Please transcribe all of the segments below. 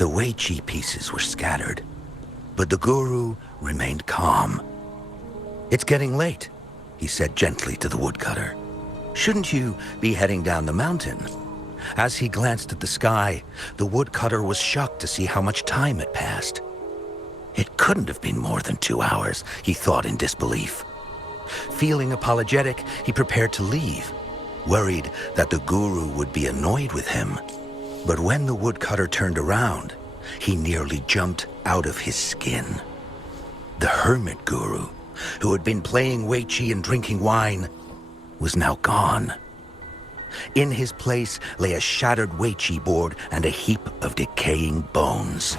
The Wei Chi pieces were scattered, but the guru remained calm. "It's getting late," he said gently to the woodcutter. "Shouldn't you be heading down the mountain?" As he glanced at the sky, the woodcutter was shocked to see how much time had passed. It couldn't have been more than 2 hours, he thought in disbelief. Feeling apologetic, he prepared to leave, worried that the guru would be annoyed with him. But when the woodcutter turned around, he nearly jumped out of his skin. The hermit guru, who had been playing Wei Chi and drinking wine, was now gone. In his place lay a shattered Wei Chi board and a heap of decaying bones.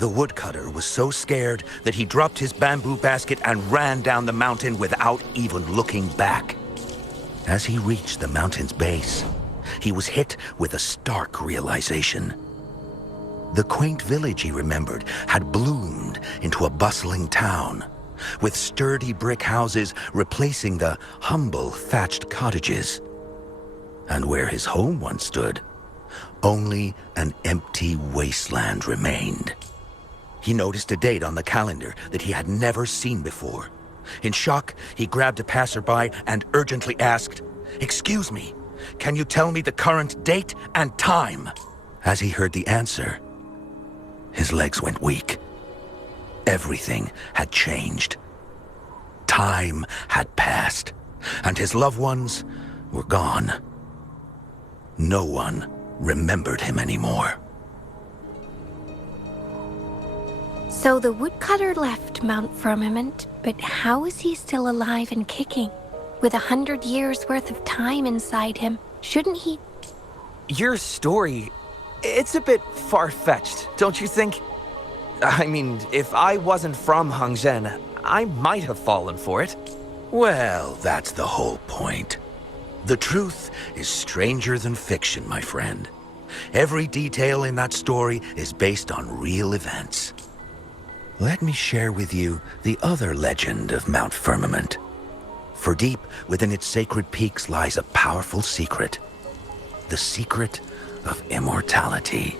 The woodcutter was so scared that he dropped his bamboo basket and ran down the mountain without even looking back. As he reached the mountain's base, he was hit with a stark realization. The quaint village he remembered had bloomed into a bustling town, with sturdy brick houses replacing the humble thatched cottages. And where his home once stood, only an empty wasteland remained. He noticed a date on the calendar that he had never seen before. In shock, he grabbed a passerby and urgently asked, "Excuse me, can you tell me the current date and time?" As he heard the answer, his legs went weak. Everything had changed. Time had passed, and his loved ones were gone. No one remembered him anymore. So the woodcutter left Mount Firmament, but how is he still alive and kicking? With 100 years worth of time inside him, shouldn't he? Your story, it's a bit far-fetched, don't you think? I mean, if I wasn't from Hongzhen, I might have fallen for it. Well, that's the whole point. The truth is stranger than fiction, my friend. Every detail in that story is based on real events. Let me share with you the other legend of Mount Firmament. For deep within its sacred peaks lies a powerful secret. The secret of immortality.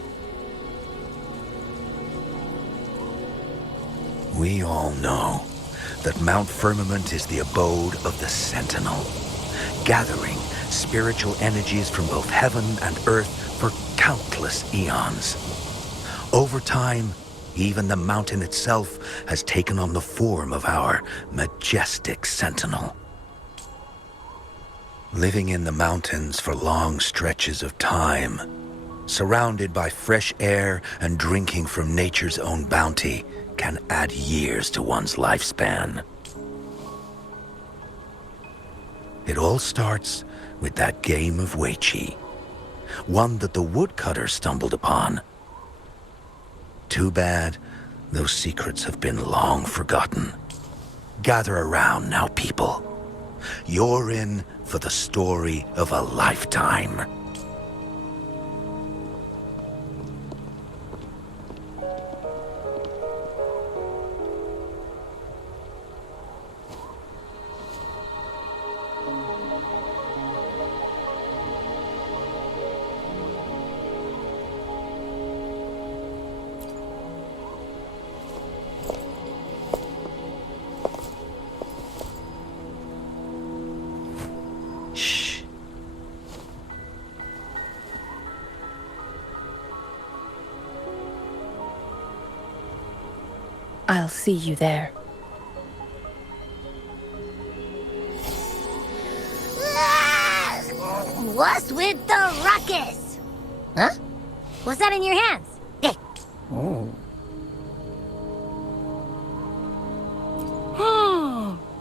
We all know that Mount Firmament is the abode of the Sentinel, gathering spiritual energies from both heaven and earth for countless eons. Over time, even the mountain itself has taken on the form of our majestic sentinel. Living in the mountains for long stretches of time, surrounded by fresh air and drinking from nature's own bounty, can add years to one's lifespan. It all starts with that game of Wei Chi, one that the woodcutter stumbled upon. Too bad those secrets have been long forgotten. Gather around now, people. You're in for the story of a lifetime. I'll see you there. What's with the ruckus? Huh? What's that in your hands?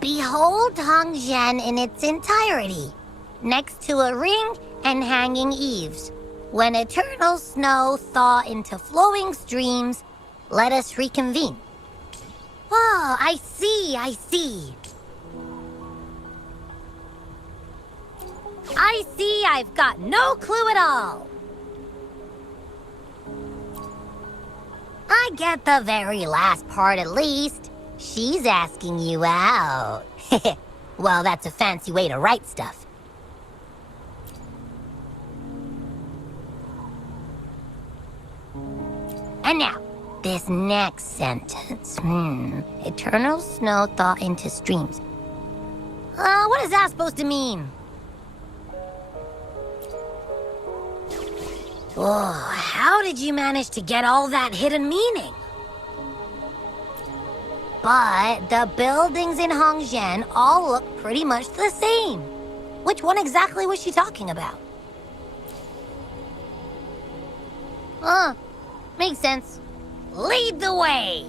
Behold Hongzhen in its entirety, next to a ring and hanging eaves. When eternal snow thaw into flowing streams, let us reconvene. Oh, I see. I see I've got no clue at all. I get the very last part at least. She's asking you out. Well, that's a fancy way to write stuff. And now, this next sentence. Eternal snow thaw into streams. What is that supposed to mean? Oh, how did you manage to get all that hidden meaning? But the buildings in Hongzhen all look pretty much the same. Which one exactly was she talking about? Makes sense. Lead the way!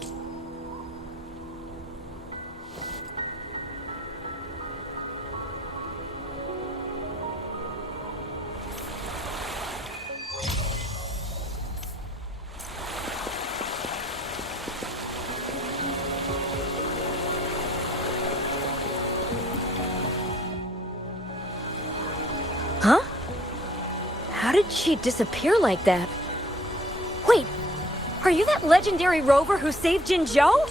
Huh? How did she disappear like that? Wait, are you that legendary rover who saved Jinzhou?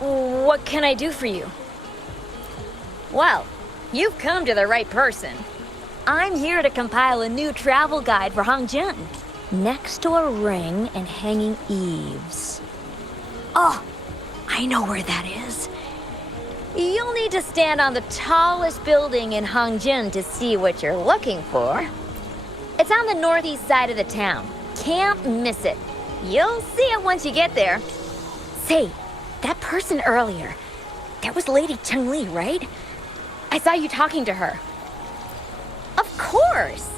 What can I do for you? Well, you've come to the right person. I'm here to compile a new travel guide for Hongzhen. Next to a ring and hanging eaves. Oh, I know where that is. You'll need to stand on the tallest building in Hongzhen to see what you're looking for. It's on the northeast side of the town. Can't miss it. You'll see it once you get there. Say, that person earlier, that was Lady Chengli, right? I saw you talking to her. Of course!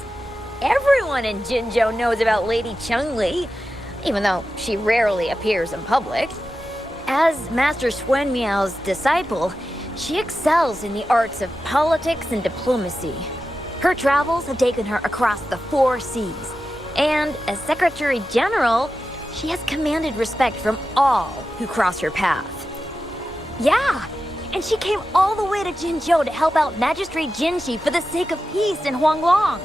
Everyone in Jinzhou knows about Lady Chengli, even though she rarely appears in public. As Master Xuan Miao's disciple, she excels in the arts of politics and diplomacy. Her travels have taken her across the 4 seas, and as Secretary General, she has commanded respect from all who cross her path. Yeah, and she came all the way to Jinzhou to help out Magistrate Jinxi for the sake of peace in Huanglong.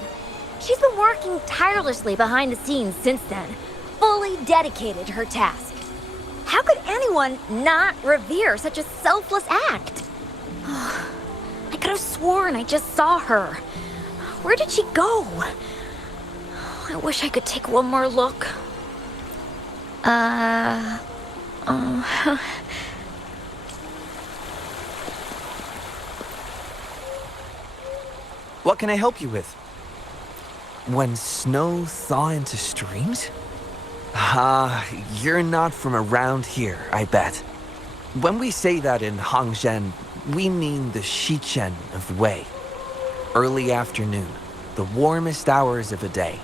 She's been working tirelessly behind the scenes since then, fully dedicated to her task. How could anyone not revere such a selfless act? I could have sworn I just saw her. Where did she go? I wish I could take one more look. What can I help you with? When snow thaw into streams? You're not from around here, I bet. When we say that in Hongzhen, we mean the Shichen of Wei. Early afternoon, the warmest hours of a day.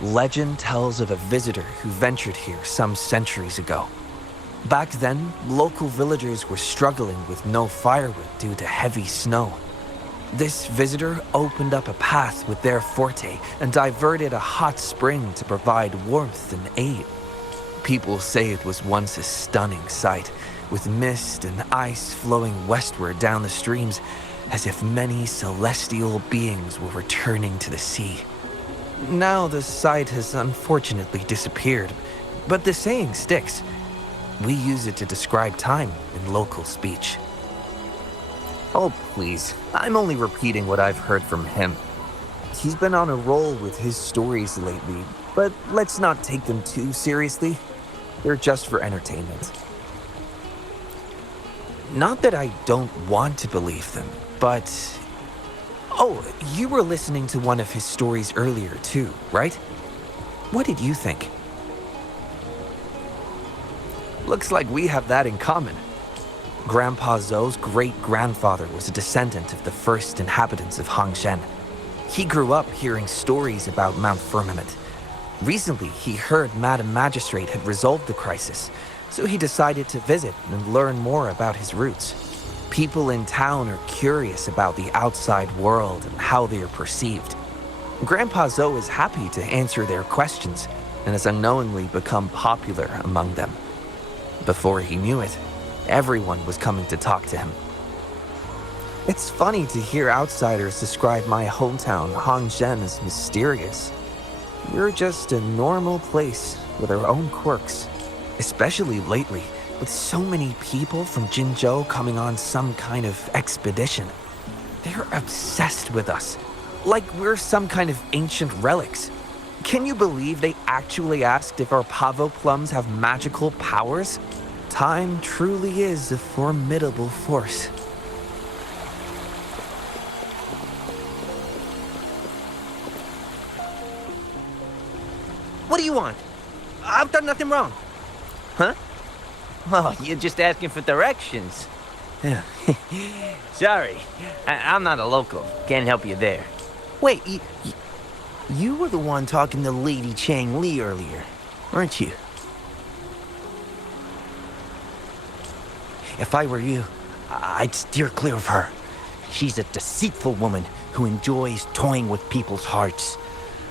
Legend tells of a visitor who ventured here some centuries ago. Back then, local villagers were struggling with no firewood due to heavy snow. This visitor opened up a path with their forte and diverted a hot spring to provide warmth and aid. People say it was once a stunning sight, with mist and ice flowing westward down the streams, as if many celestial beings were returning to the sea. Now the sight has unfortunately disappeared, but the saying sticks. We use it to describe time in local speech. Oh, please. I'm only repeating what I've heard from him. He's been on a roll with his stories lately, but let's not take them too seriously. They're just for entertainment. Not that I don't want to believe them, but... Oh, you were listening to one of his stories earlier too, right? What did you think? Looks like we have that in common. Grandpa Zhou's great-grandfather was a descendant of the first inhabitants of Hongzhen. He grew up hearing stories about Mount Firmament. Recently, he heard Madam Magistrate had resolved the crisis, so he decided to visit and learn more about his roots. People in town are curious about the outside world and how they are perceived. Grandpa Zhou is happy to answer their questions and has unknowingly become popular among them. Before he knew it, everyone was coming to talk to him. It's funny to hear outsiders describe my hometown, Hongzhen, as mysterious. We're just a normal place with our own quirks, especially lately, with so many people from Jinzhou coming on some kind of expedition. They're obsessed with us, like we're some kind of ancient relics. Can you believe they actually asked if our pavo plums have magical powers? Time truly is a formidable force. What do you want? I've done nothing wrong. Huh? Oh, you're just asking for directions. Sorry, I'm not a local. Can't help you there. Wait, you were the one talking to Lady Chang Li earlier, weren't you? If I were you, I'd steer clear of her. She's a deceitful woman who enjoys toying with people's hearts.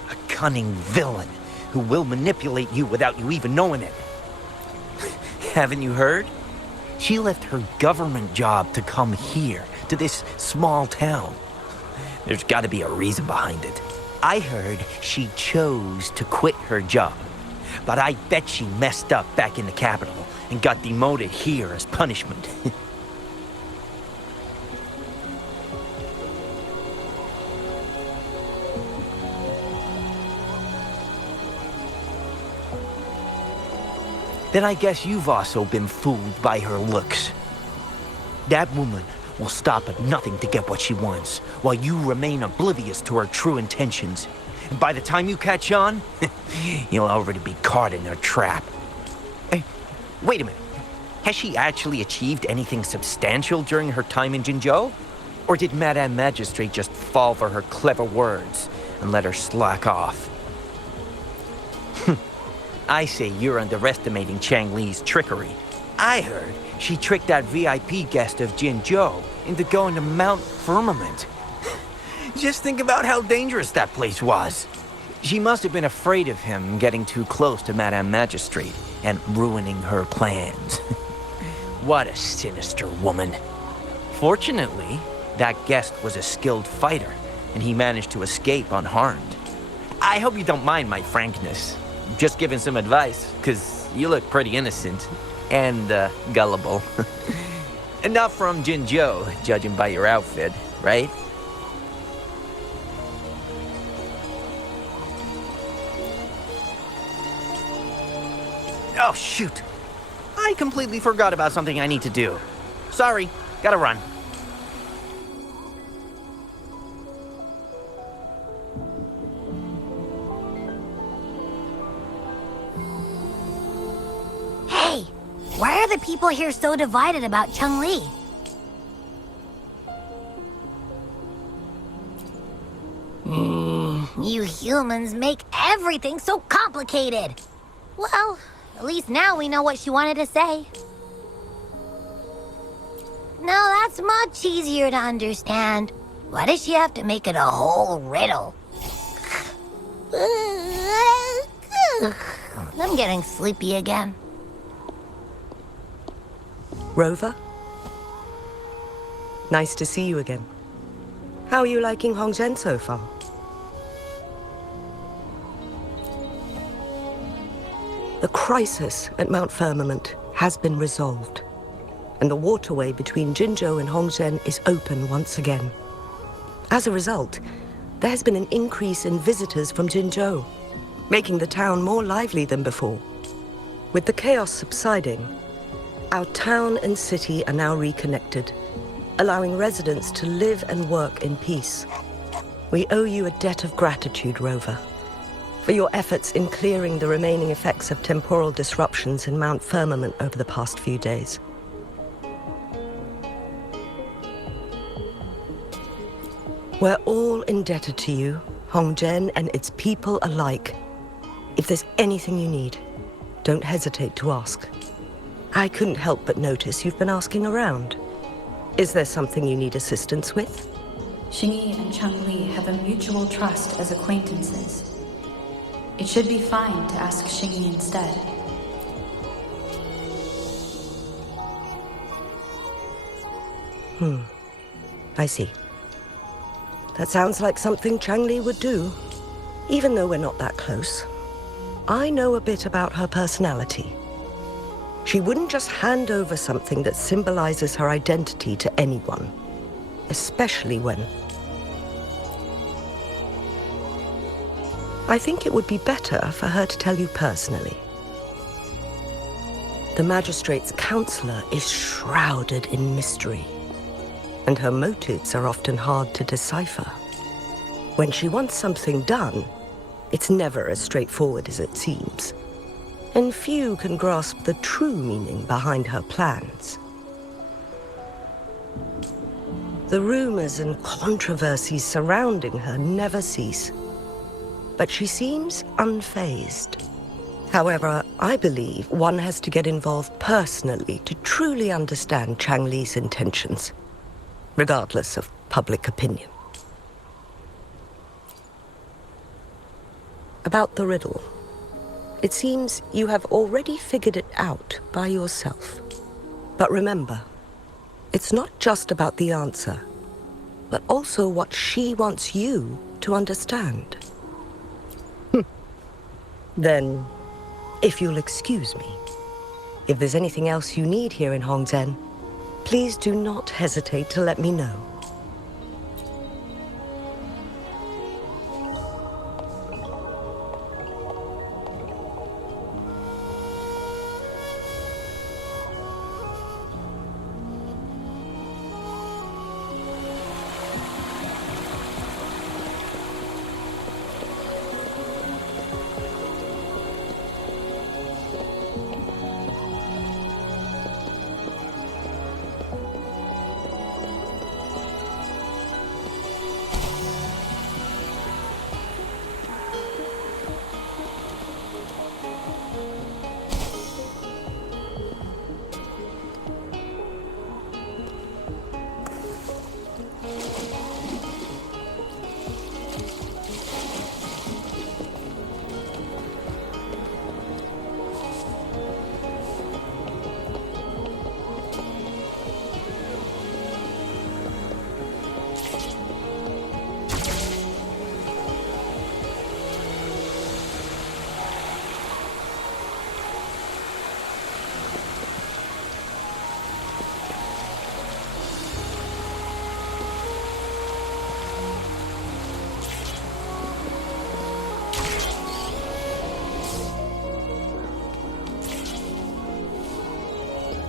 A cunning villain who will manipulate you without you even knowing it. Haven't you heard? She left her government job to come here, to this small town. There's gotta be a reason behind it. I heard she chose to quit her job, but I bet she messed up back in the capital and got demoted here as punishment. Then I guess you've also been fooled by her looks. That woman will stop at nothing to get what she wants, while you remain oblivious to her true intentions. And by the time you catch on, you'll already be caught in her trap. Hey, wait a minute. Has she actually achieved anything substantial during her time in Jinzhou? Or did Madame Magistrate just fall for her clever words and let her slack off? I say you're underestimating Chang Li's trickery. I heard she tricked that VIP guest of Jinzhou into going to Mount Firmament. Just think about how dangerous that place was. She must have been afraid of him getting too close to Madame Magistrate and ruining her plans. What a sinister woman. Fortunately, that guest was a skilled fighter, and he managed to escape unharmed. I hope you don't mind my frankness. Just giving some advice, because you look pretty innocent and gullible. And not from Jinzhou, judging by your outfit, right? Oh, shoot. I completely forgot about something I need to do. Sorry, gotta run. Hey, why are the people here so divided about Cheng Li? You humans make everything so complicated. Well, at least now we know what she wanted to say. Now that's much easier to understand. Why does she have to make it a whole riddle? I'm getting sleepy again. Rover? Nice to see you again. How are you liking Hongzhen so far? The crisis at Mount Firmament has been resolved, and the waterway between Jinzhou and Hongzhen is open once again. As a result, there has been an increase in visitors from Jinzhou, making the town more lively than before. With the chaos subsiding, our town and city are now reconnected, allowing residents to live and work in peace. We owe you a debt of gratitude, Rover, for your efforts in clearing the remaining effects of temporal disruptions in Mount Firmament over the past few days. We're all indebted to you, Hongzhen and its people alike. If there's anything you need, don't hesitate to ask. I couldn't help but notice you've been asking around. Is there something you need assistance with? Xingyi and Cheng Li have a mutual trust as acquaintances. It should be fine to ask Xingyi instead. I see. That sounds like something Cheng Li would do, even though we're not that close. I know a bit about her personality. She wouldn't just hand over something that symbolizes her identity to anyone, especially when... I think it would be better for her to tell you personally. The magistrate's counselor is shrouded in mystery, and her motives are often hard to decipher. When she wants something done, it's never as straightforward as it seems, and few can grasp the true meaning behind her plans. The rumors and controversies surrounding her never cease, but she seems unfazed. However, I believe one has to get involved personally to truly understand Chang Li's intentions, regardless of public opinion. About the riddle. It seems you have already figured it out by yourself. But remember, it's not just about the answer, but also what she wants you to understand. Then, if you'll excuse me, if there's anything else you need here in Hongzhen, please do not hesitate to let me know.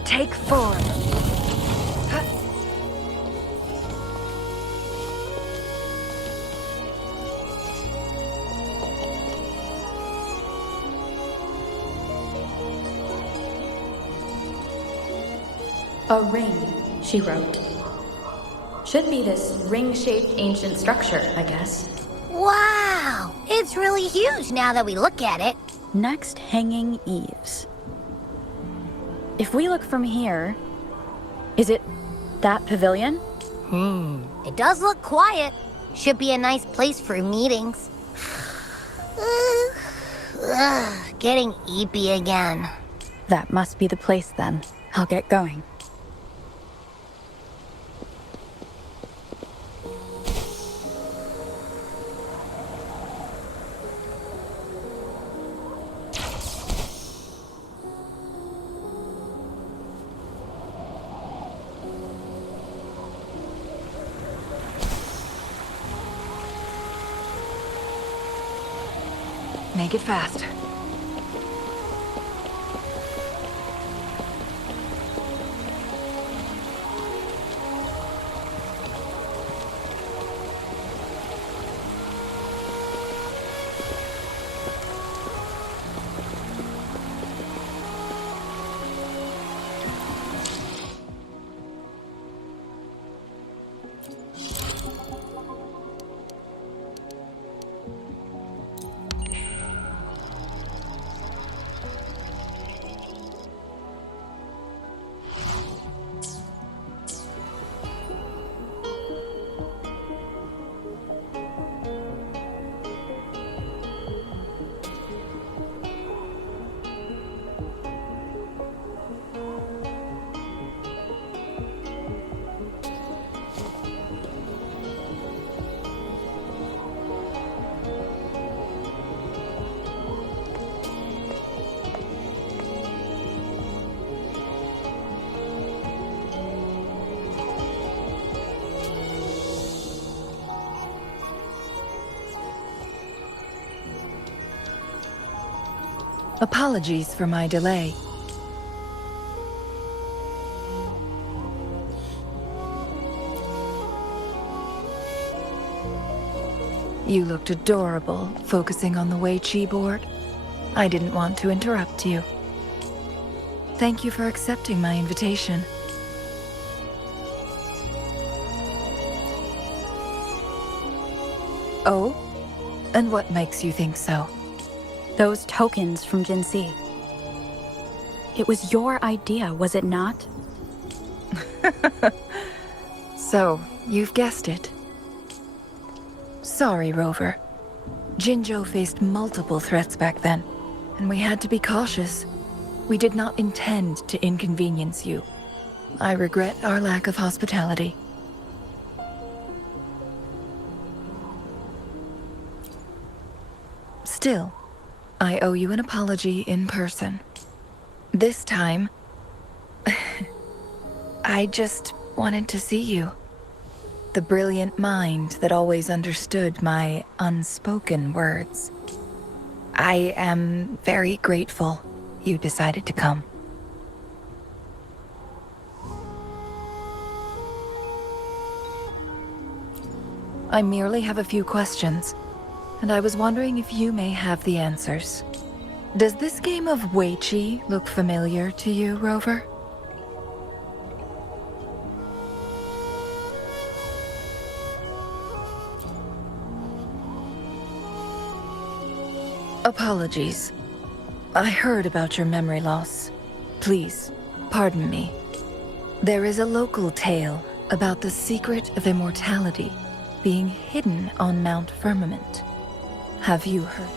Take form. A ring, she wrote. Should be this ring-shaped ancient structure, I guess. Wow! It's really huge now that we look at it. Next, hanging eaves. If we look from here, is it that pavilion? It does look quiet. Should be a nice place for meetings. Getting eepy again. That must be the place then. I'll get going. Make it fast. Apologies for my delay. You looked adorable, focusing on the Wei Chi board. I didn't want to interrupt you. Thank you for accepting my invitation. Oh? And what makes you think so? Those tokens from Jinxi. It was your idea, was it not? So, you've guessed it. Sorry, Rover. Jinzhou faced multiple threats back then, and we had to be cautious. We did not intend to inconvenience you. I regret our lack of hospitality. Still, I owe you an apology in person. This time, I just wanted to see you. The brilliant mind that always understood my unspoken words. I am very grateful you decided to come. I merely have a few questions, and I was wondering if you may have the answers. Does this game of Wei Chi look familiar to you, Rover? Apologies. I heard about your memory loss. Please, pardon me. There is a local tale about the secret of immortality being hidden on Mount Firmament. Have you heard?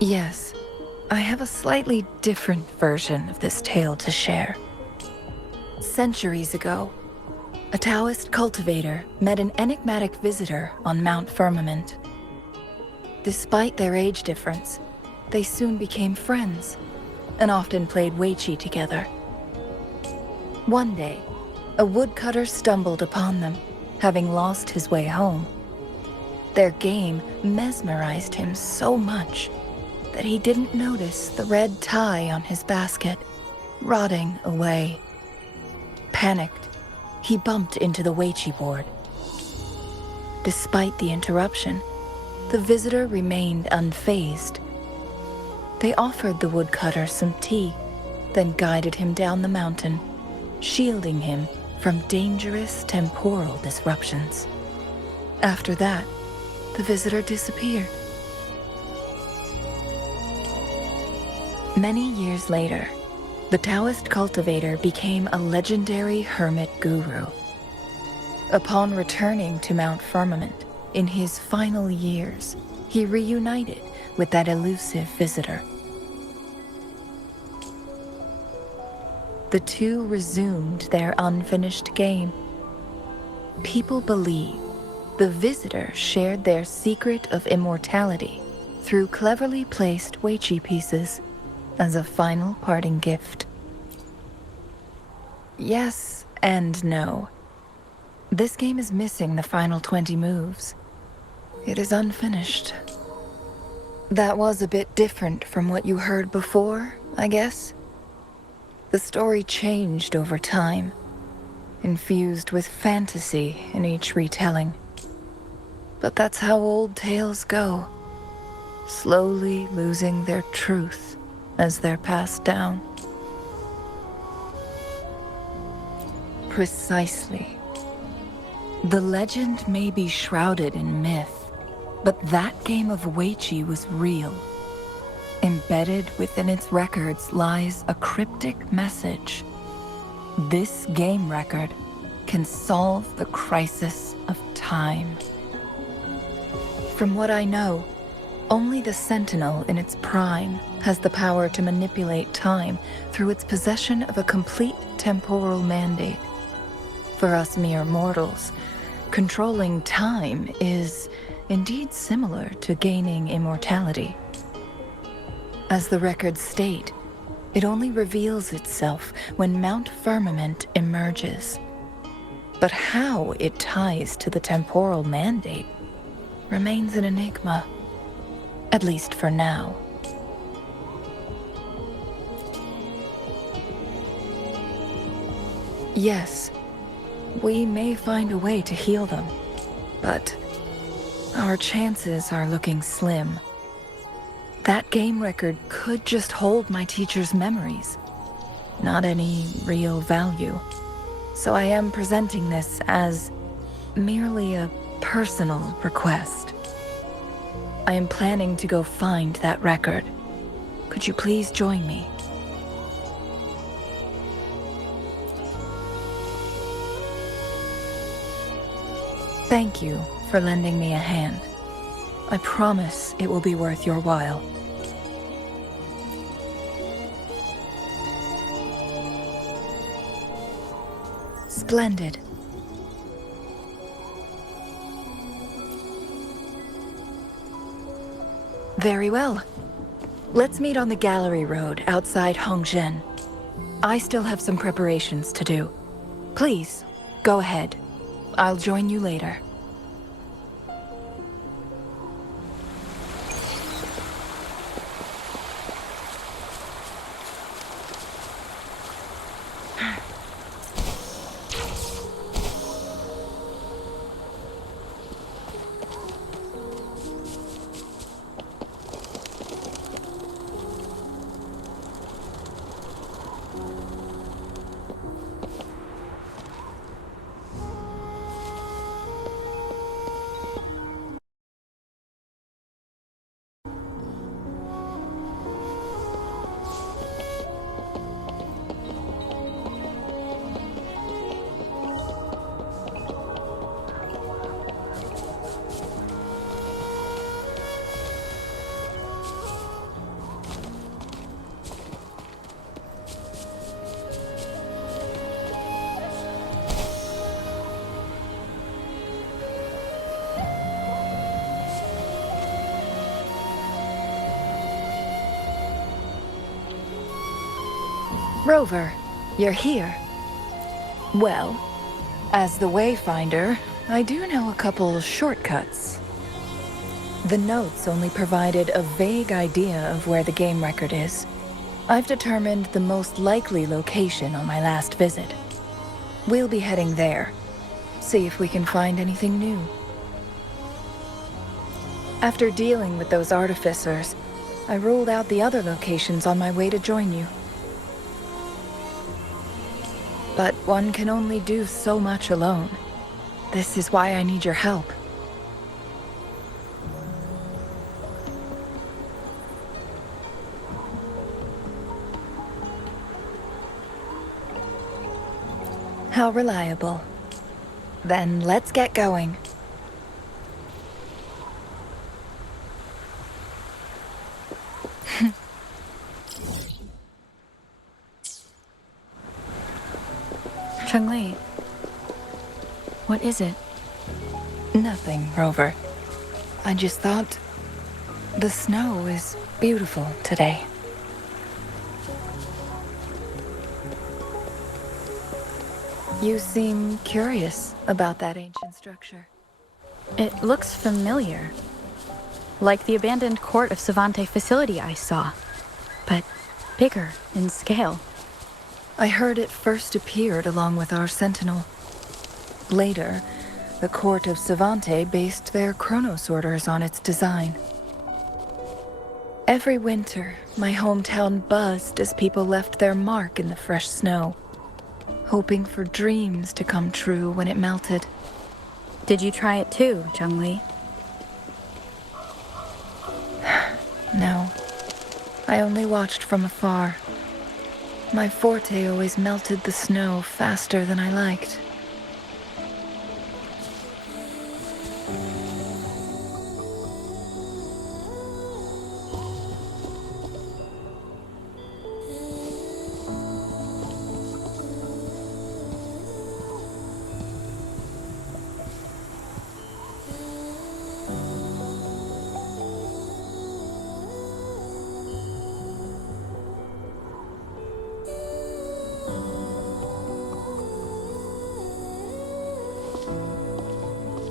Yes, I have a slightly different version of this tale to share. Centuries ago, a Taoist cultivator met an enigmatic visitor on Mount Firmament. Despite their age difference, they soon became friends and often played Wei Chi together. One day, a woodcutter stumbled upon them, having lost his way home. Their game mesmerized him so much that he didn't notice the red tie on his basket, rotting away. Panicked, he bumped into the Wei Chi board. Despite the interruption, the visitor remained unfazed. They offered the woodcutter some tea, then guided him down the mountain, shielding him from dangerous temporal disruptions. After that, the visitor disappeared. Many years later, the Taoist cultivator became a legendary hermit guru. Upon returning to Mount Firmament in his final years, he reunited with that elusive visitor. The two resumed their unfinished game. People believe the visitor shared their secret of immortality through cleverly placed Wei Chi pieces as a final parting gift. Yes and no. This game is missing the final 20 moves. It is unfinished. That was a bit different from what you heard before, I guess. The story changed over time, infused with fantasy in each retelling. But that's how old tales go, slowly losing their truth as they're passed down. Precisely. The legend may be shrouded in myth, but that game of Wei Chi was real. Embedded within its records lies a cryptic message. This game record can solve the crisis of time. From what I know, only the Sentinel in its prime has the power to manipulate time through its possession of a complete temporal mandate. For us mere mortals, controlling time is indeed similar to gaining immortality. As the records state, it only reveals itself when Mount Firmament emerges. But how it ties to the temporal mandate remains an enigma. At least for now. Yes, we may find a way to heal them, but our chances are looking slim. That game record could just hold my teacher's memories, not any real value. So I am presenting this as merely a personal request. I am planning to go find that record. Could you please join me? Thank you for lending me a hand. I promise it will be worth your while. Splendid. Very well. Let's meet on the gallery road outside Hongzhen. I still have some preparations to do. Please, go ahead. I'll join you later. Rover, you're here. Well, as the Wayfinder, I do know a couple shortcuts. The notes only provided a vague idea of where the game record is. I've determined the most likely location on my last visit. We'll be heading there. See if we can find anything new. After dealing with those artificers, I ruled out the other locations on my way to join you. But one can only do so much alone. This is why I need your help. How reliable. Then let's get going. Cheng-Li, what is it? Nothing, Rover. I just thought the snow is beautiful today. You seem curious about that ancient structure. It looks familiar. Like the abandoned court of Savante facility I saw, but bigger in scale. I heard it first appeared along with our sentinel. Later, the court of Savante based their Chronos orders on its design. Every winter, my hometown buzzed as people left their mark in the fresh snow, hoping for dreams to come true when it melted. Did you try it too, Cheng-Li? No, I only watched from afar. My forte always melted the snow faster than I liked.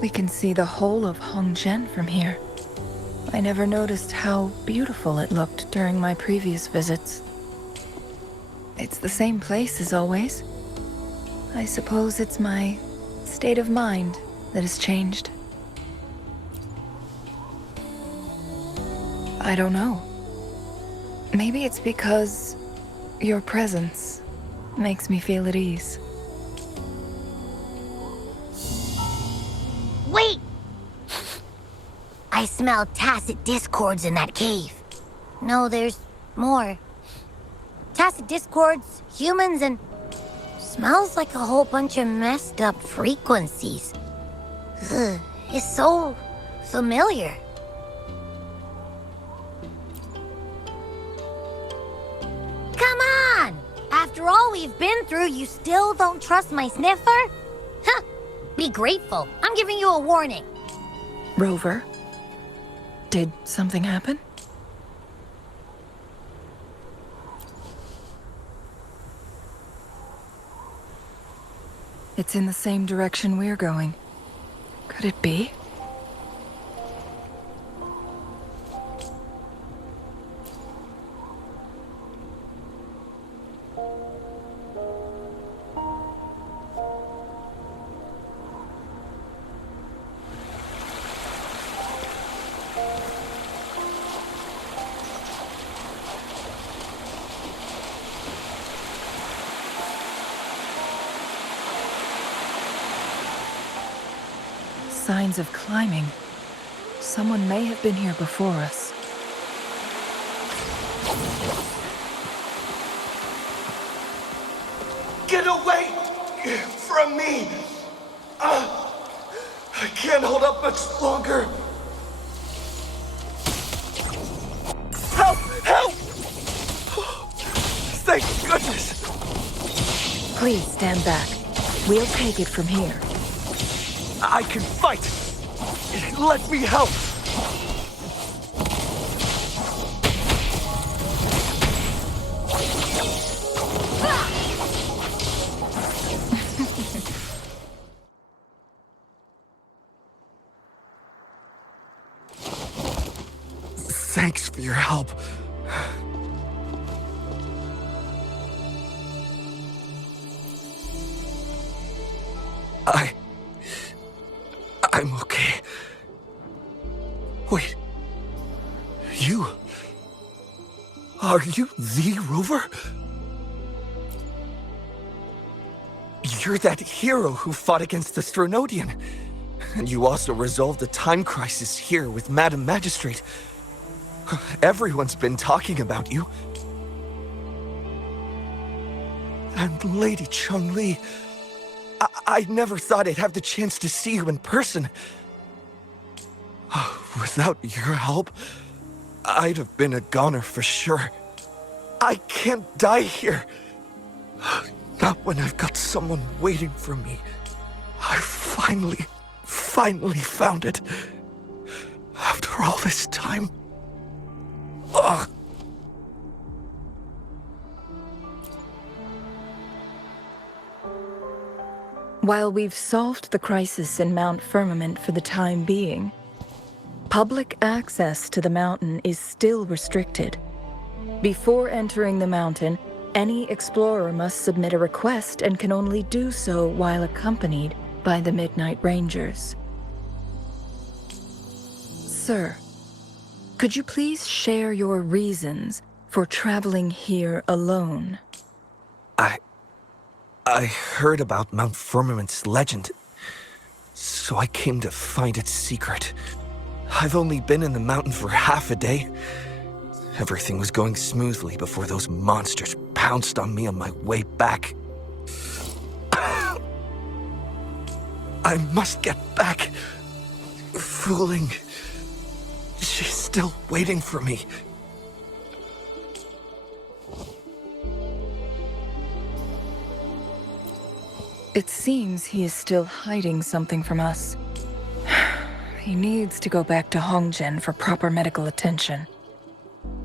We can see the whole of Hongzhen from here. I never noticed how beautiful it looked during my previous visits. It's the same place as always. I suppose it's my state of mind that has changed. I don't know. Maybe it's because your presence makes me feel at ease. Wait! I smell tacit discords in that cave. No, there's more. Tacit discords, humans, and... smells like a whole bunch of messed up frequencies. Ugh, it's so familiar. Come on! After all we've been through, you still don't trust my sniffer? Huh! Be grateful. I'm giving you a warning. Rover, did something happen? It's in the same direction we're going. Could it be? Signs of climbing. Someone may have been here before us. Get away from me! I can't hold up much longer. Help! Help! Thank goodness! Please stand back. We'll take it from here. I can fight! Let me help! Thanks for your help. I'm okay. Wait. You... Are you the Rover? You're that hero who fought against the Stronodian. And you also resolved the time crisis here with Madam Magistrate. Everyone's been talking about you. And Lady Chun-Li... I never thought I'd have the chance to see you in person. Without your help, I'd have been a goner for sure. I can't die here. Not when I've got someone waiting for me. I finally found it. After all this time. Ugh. While we've solved the crisis in Mount Firmament for the time being, public access to the mountain is still restricted. Before entering the mountain, any explorer must submit a request and can only do so while accompanied by the Midnight Rangers. Sir, could you please share your reasons for traveling here alone? I heard about Mount Firmament's legend, so I came to find its secret. I've only been in the mountain for half a day. Everything was going smoothly before those monsters pounced on me on my way back. I must get back. Fooling. She's still waiting for me. It seems he is still hiding something from us. He needs to go back to Hongzhen for proper medical attention.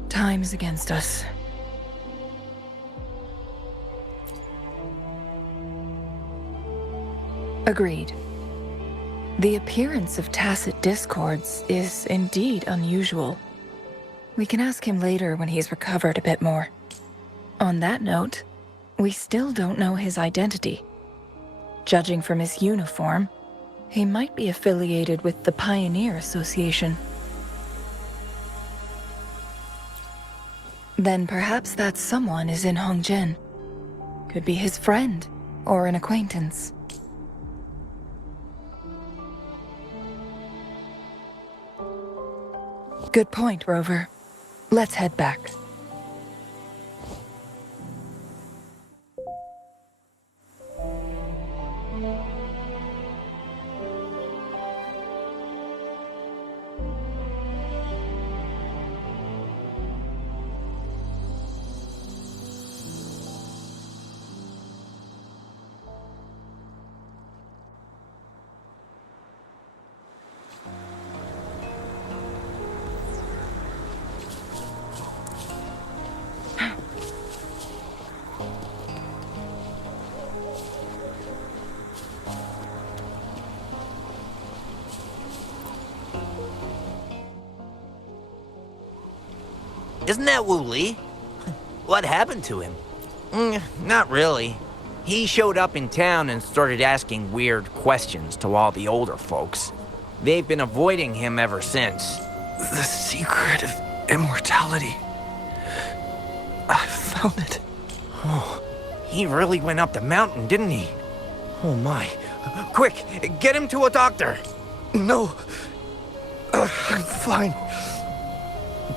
Time is against us. Agreed. The appearance of tacit discords is indeed unusual. We can ask him later when he's recovered a bit more. On that note, we still don't know his identity. Judging from his uniform, he might be affiliated with the Pioneer Association. Then perhaps that someone is in Hongjian. Could be his friend, or an acquaintance. Good point, Rover. Let's head back. Isn't that Wu Li? What happened to him? Not really. He showed up in town and started asking weird questions to all the older folks. They've been avoiding him ever since. The secret of immortality. I found it. Oh, he really went up the mountain, didn't he? Oh my. Quick, get him to a doctor. No. I'm fine.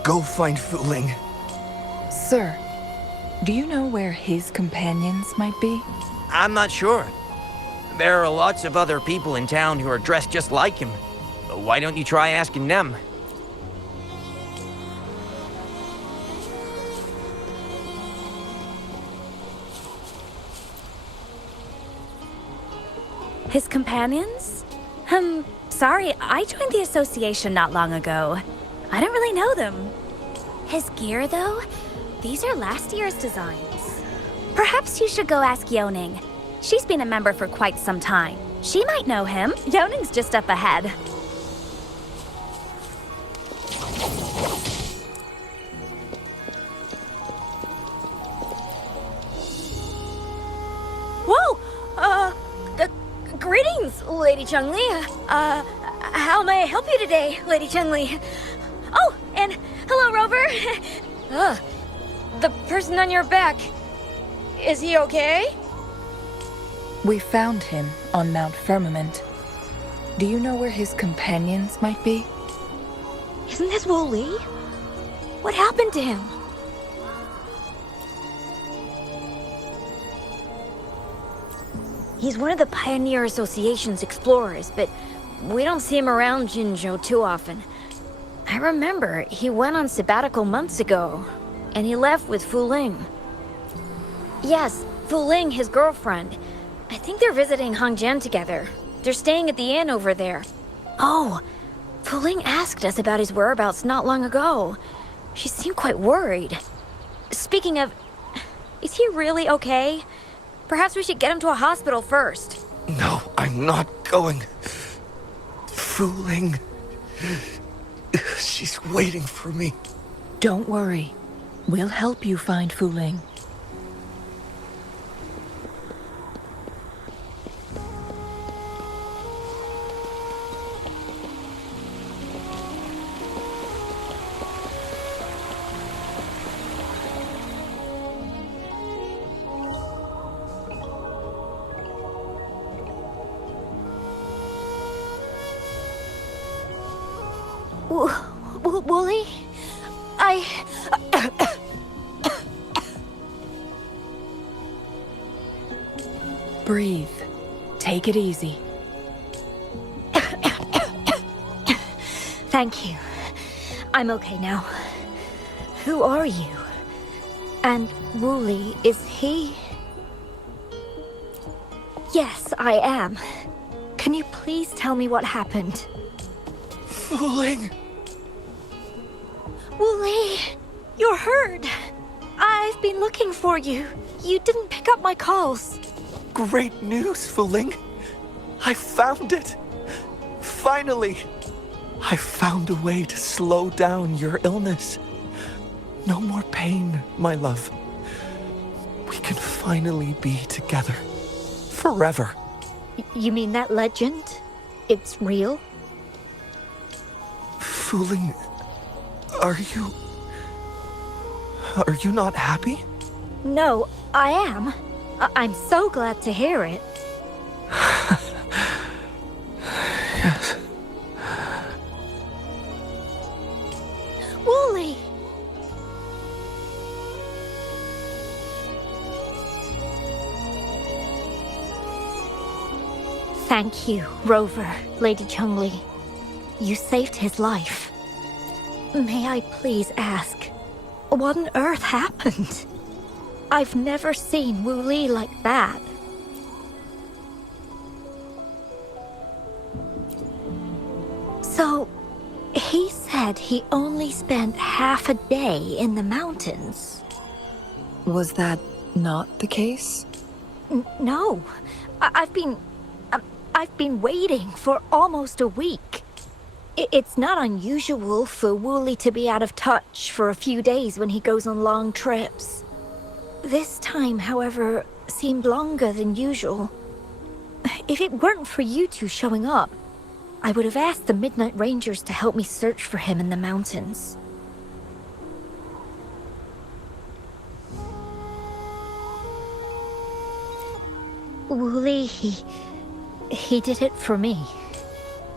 Go find Fu Ling. Sir, do you know where his companions might be? I'm not sure. There are lots of other people in town who are dressed just like him. Why don't you try asking them? His companions? Sorry, I joined the association not long ago. I don't really know them. His gear, though? These are last year's designs. Perhaps you should go ask Yoning. She's been a member for quite some time. She might know him. Yoning's just up ahead. Whoa! Greetings, Lady Chungli. How may I help you today, Lady Chungli? Oh, and hello, Rover. The person on your back, is he okay? We found him on Mount Firmament. Do you know where his companions might be? Isn't this Wu Li? What happened to him? He's one of the Pioneer Association's explorers, but we don't see him around Jinzhou too often. I remember he went on sabbatical months ago, and he left with Fu Ling. Yes, Fu Ling, his girlfriend. I think they're visiting Hongjian together. They're staying at the inn over there. Oh, Fu Ling asked us about his whereabouts not long ago. She seemed quite worried. Speaking of, is he really okay? Perhaps we should get him to a hospital first. No, I'm not going. Fu Ling. She's waiting for me. Don't worry. We'll help you find Fu Ling. Wooly? Breathe. Take it easy. Thank you. I'm okay now. Who are you? And Wooly, is he? Yes, I am. Can you please tell me what happened? Fu Ling. Wooly, you're hurt. I've been looking for you. You didn't pick up my calls. Great news, Fu Ling. I found it. Finally! I found a way to slow down your illness. No more pain, my love. We can finally be together. Forever. You mean that legend? It's real? Fooling... Are you not happy? No, I am. I'm so glad to hear it. Yes. Wooly! Thank you, Rover, Lady Chungli. You saved his life. May I please ask, what on earth happened? I've never seen Wu Li like that. So, he said he only spent half a day in the mountains. Was that not the case? No, I've been waiting for almost a week. It's not unusual for Wooly to be out of touch for a few days when he goes on long trips. This time, however, seemed longer than usual. If it weren't for you two showing up, I would have asked the Midnight Rangers to help me search for him in the mountains. Wooly, he did it for me.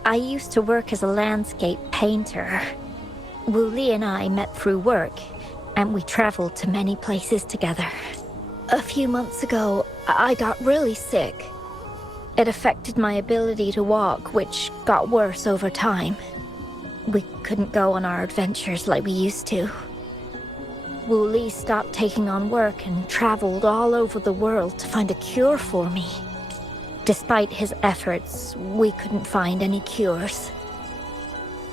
I used to work as a landscape painter. Wooly and I met through work, and we traveled to many places together. A few months ago, I got really sick. It affected my ability to walk, which got worse over time. We couldn't go on our adventures like we used to. Wooly stopped taking on work and traveled all over the world to find a cure for me. Despite his efforts, we couldn't find any cures.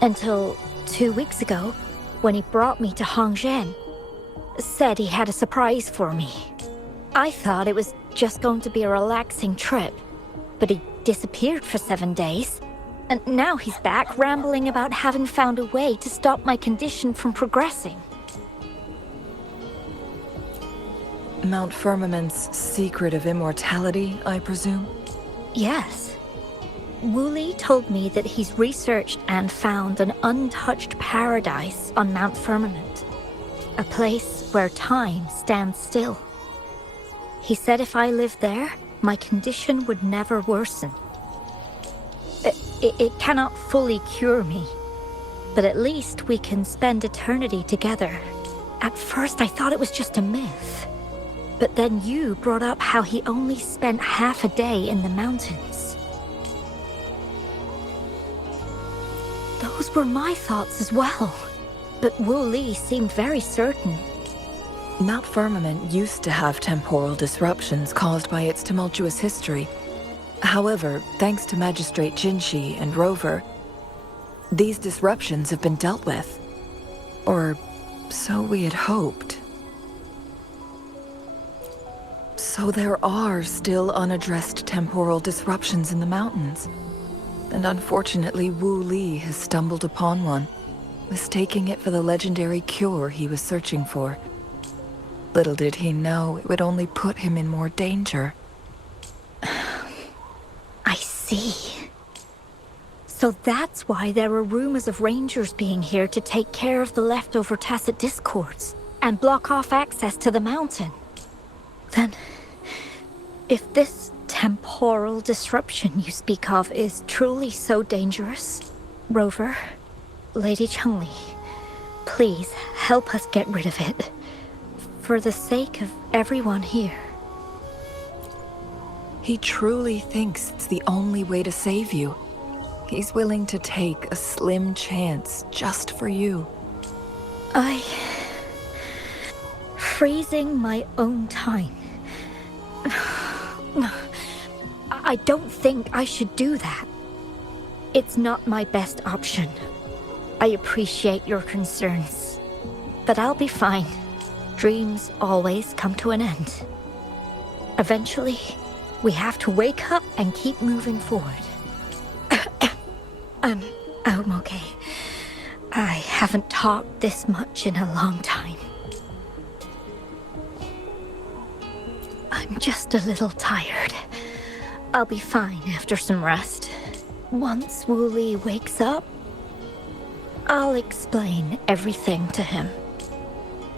Until 2 weeks ago, when he brought me to Hongzhen, said he had a surprise for me. I thought it was just going to be a relaxing trip, but he disappeared for 7 days. And now he's back rambling about having found a way to stop my condition from progressing. Mount Firmament's secret of immortality, I presume? Yes. Wooly told me that he's researched and found an untouched paradise on Mount Firmament. A place where time stands still. He said if I lived there, my condition would never worsen. It cannot fully cure me, but at least we can spend eternity together. At first I thought it was just a myth. But then you brought up how he only spent half a day in the mountains. Those were my thoughts as well. But Wu Li seemed very certain. Mount Firmament used to have temporal disruptions caused by its tumultuous history. However, thanks to Magistrate Jinshi and Rover, these disruptions have been dealt with. Or so we had hoped. So there are still unaddressed temporal disruptions in the mountains. And unfortunately, Wu Li has stumbled upon one, mistaking it for the legendary cure he was searching for. Little did he know it would only put him in more danger. I see. So that's why there were rumors of rangers being here to take care of the leftover tacit discords and block off access to the mountain. Then, if this temporal disruption you speak of is truly so dangerous, Rover, Lady Chungli, please help us get rid of it. For the sake of everyone here. He truly thinks it's the only way to save you. He's willing to take a slim chance just for you. Freezing my own time. I don't think I should do that. It's not my best option. I appreciate your concerns, but I'll be fine. Dreams always come to an end. Eventually, we have to wake up and keep moving forward. I'm okay. I haven't talked this much in a long time. I'm just a little tired. I'll be fine after some rest. Once Wooly wakes up, I'll explain everything to him.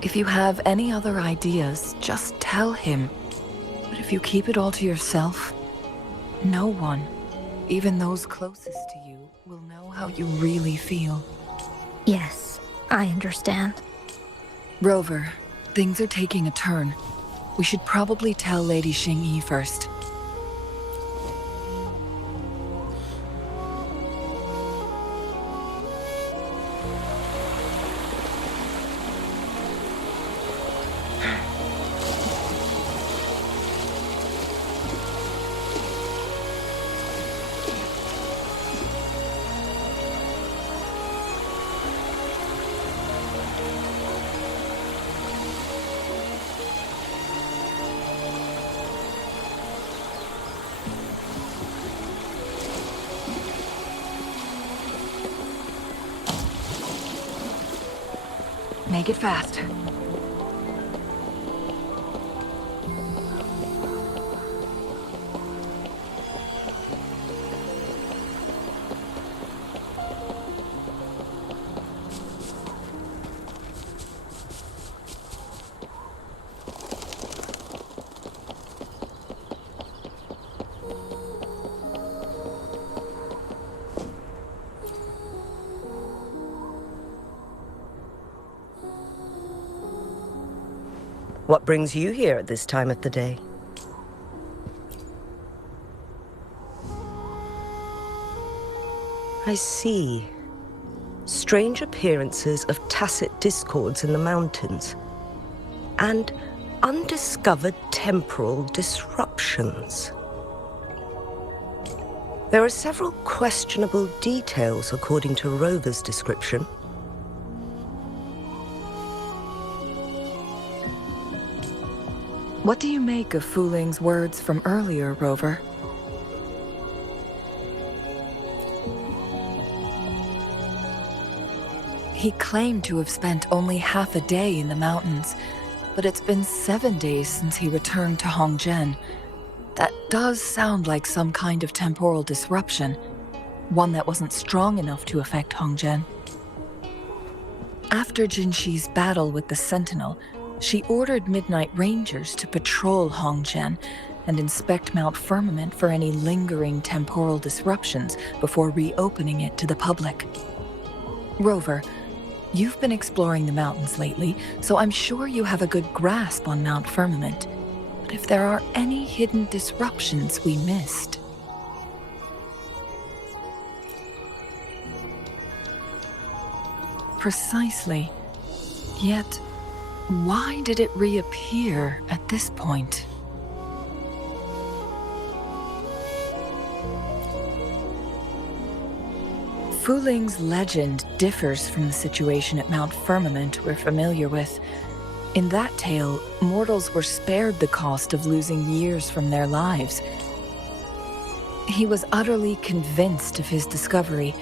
If you have any other ideas, just tell him. But if you keep it all to yourself, no one, even those closest to you, will know how you really feel. Yes, I understand. Rover, things are taking a turn. We should probably tell Lady Xingyi first. Make it fast. What brings you here at this time of the day? I see. Strange appearances of tacit discords in the mountains. And undiscovered temporal disruptions. There are several questionable details according to Rover's description. What do you make of Fu Ling's words from earlier, Rover? He claimed to have spent only half a day in the mountains, but it's been 7 days since he returned to Hongzhen. That does sound like some kind of temporal disruption, one that wasn't strong enough to affect Hongzhen. After Jinxi's battle with the Sentinel, she ordered Midnight Rangers to patrol Hongzhen and inspect Mount Firmament for any lingering temporal disruptions before reopening it to the public. Rover, you've been exploring the mountains lately, so I'm sure you have a good grasp on Mount Firmament. But if there are any hidden disruptions we missed... Precisely. Yet, why did it reappear at this point? Fu Ling's legend differs from the situation at Mount Firmament we're familiar with. In that tale, mortals were spared the cost of losing years from their lives. He was utterly convinced of his discovery,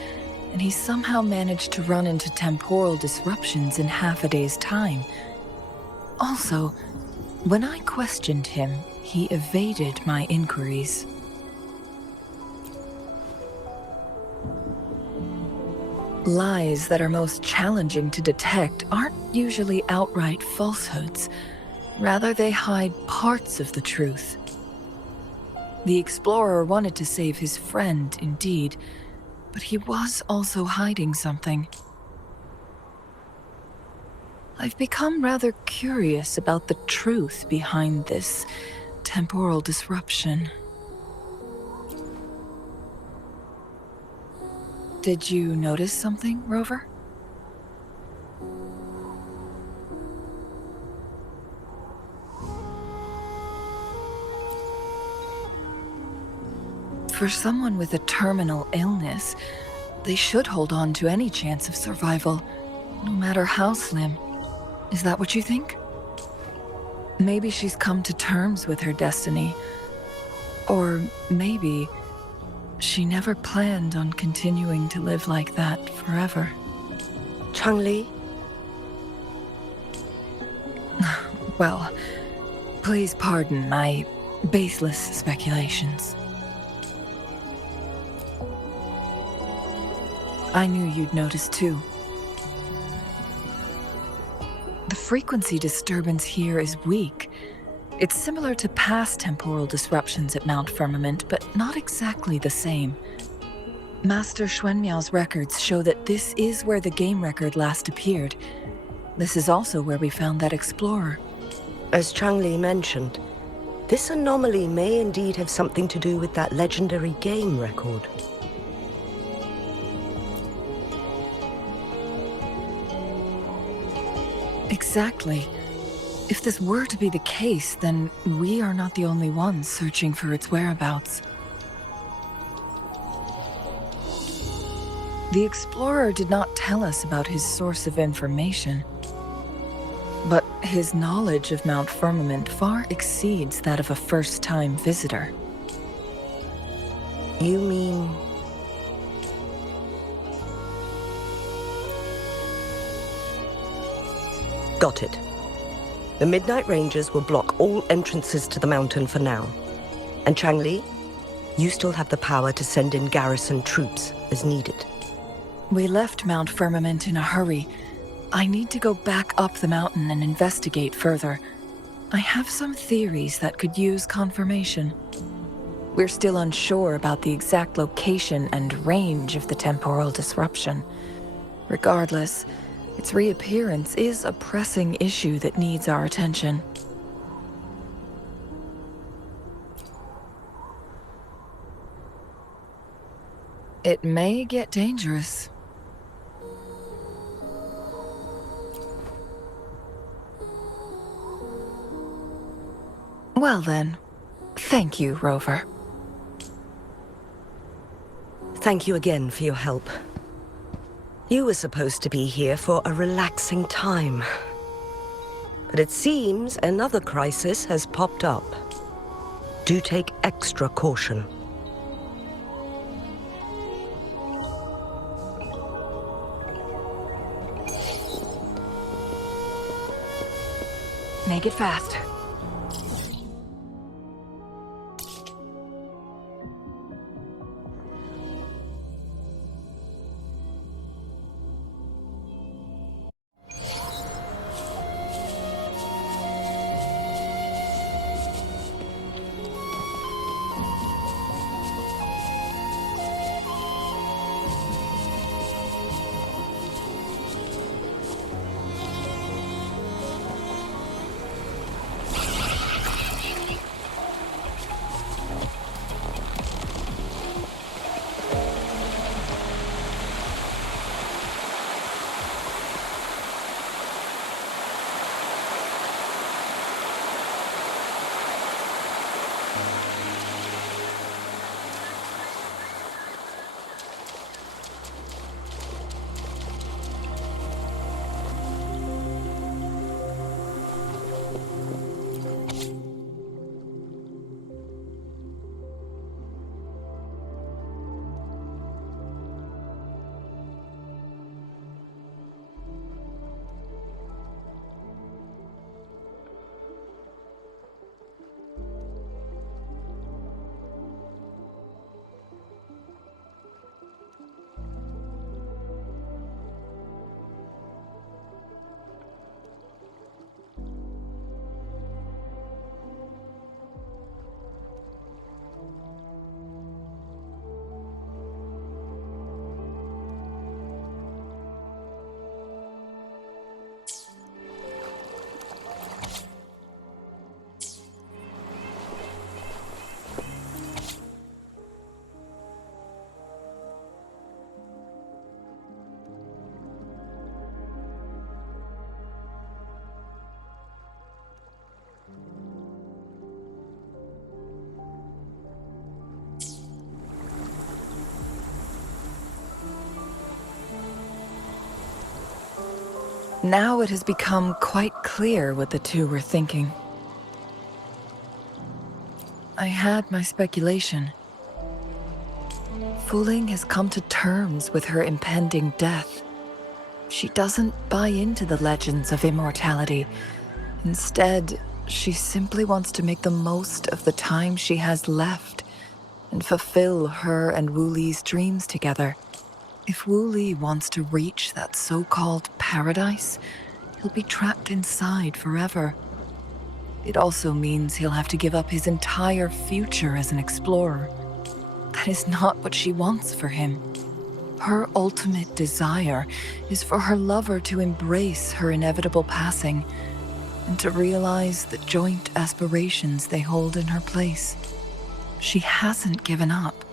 and he somehow managed to run into temporal disruptions in half a day's time. Also, when I questioned him, he evaded my inquiries. Lies that are most challenging to detect aren't usually outright falsehoods. Rather, they hide parts of the truth. The explorer wanted to save his friend, indeed, but he was also hiding something. I've become rather curious about the truth behind this temporal disruption. Did you notice something, Rover? For someone with a terminal illness, they should hold on to any chance of survival, no matter how slim. Is that what you think? Maybe she's come to terms with her destiny. Or maybe she never planned on continuing to live like that forever. Changli? Well, please pardon my baseless speculations. I knew you'd notice too. The frequency disturbance here is weak. It's similar to past temporal disruptions at Mount Firmament, but not exactly the same. Master Xuanmiao's records show that this is where the game record last appeared. This is also where we found that explorer. As Changli mentioned, this anomaly may indeed have something to do with that legendary game record. Exactly. If this were to be the case, then we are not the only ones searching for its whereabouts. The explorer did not tell us about his source of information, but his knowledge of Mount Firmament far exceeds that of a first-time visitor. You mean... Got it. The Midnight Rangers will block all entrances to the mountain for now. And Changli, you still have the power to send in garrison troops as needed. We left Mount Firmament in a hurry. I need to go back up the mountain and investigate further. I have some theories that could use confirmation. We're still unsure about the exact location and range of the temporal disruption. Regardless, its reappearance is a pressing issue that needs our attention. It may get dangerous. Well then, thank you, Rover. Thank you again for your help. You were supposed to be here for a relaxing time. But it seems another crisis has popped up. Do take extra caution. Make it fast. Now it has become quite clear what the two were thinking. I had my speculation. Fuling has come to terms with her impending death. She doesn't buy into the legends of immortality. Instead, she simply wants to make the most of the time she has left and fulfill her and Wu Li's dreams together. If Wu Li wants to reach that so-called paradise, he'll be trapped inside forever. It also means he'll have to give up his entire future as an explorer. That is not what she wants for him. Her ultimate desire is for her lover to embrace her inevitable passing and to realize the joint aspirations they hold in her place. She hasn't given up,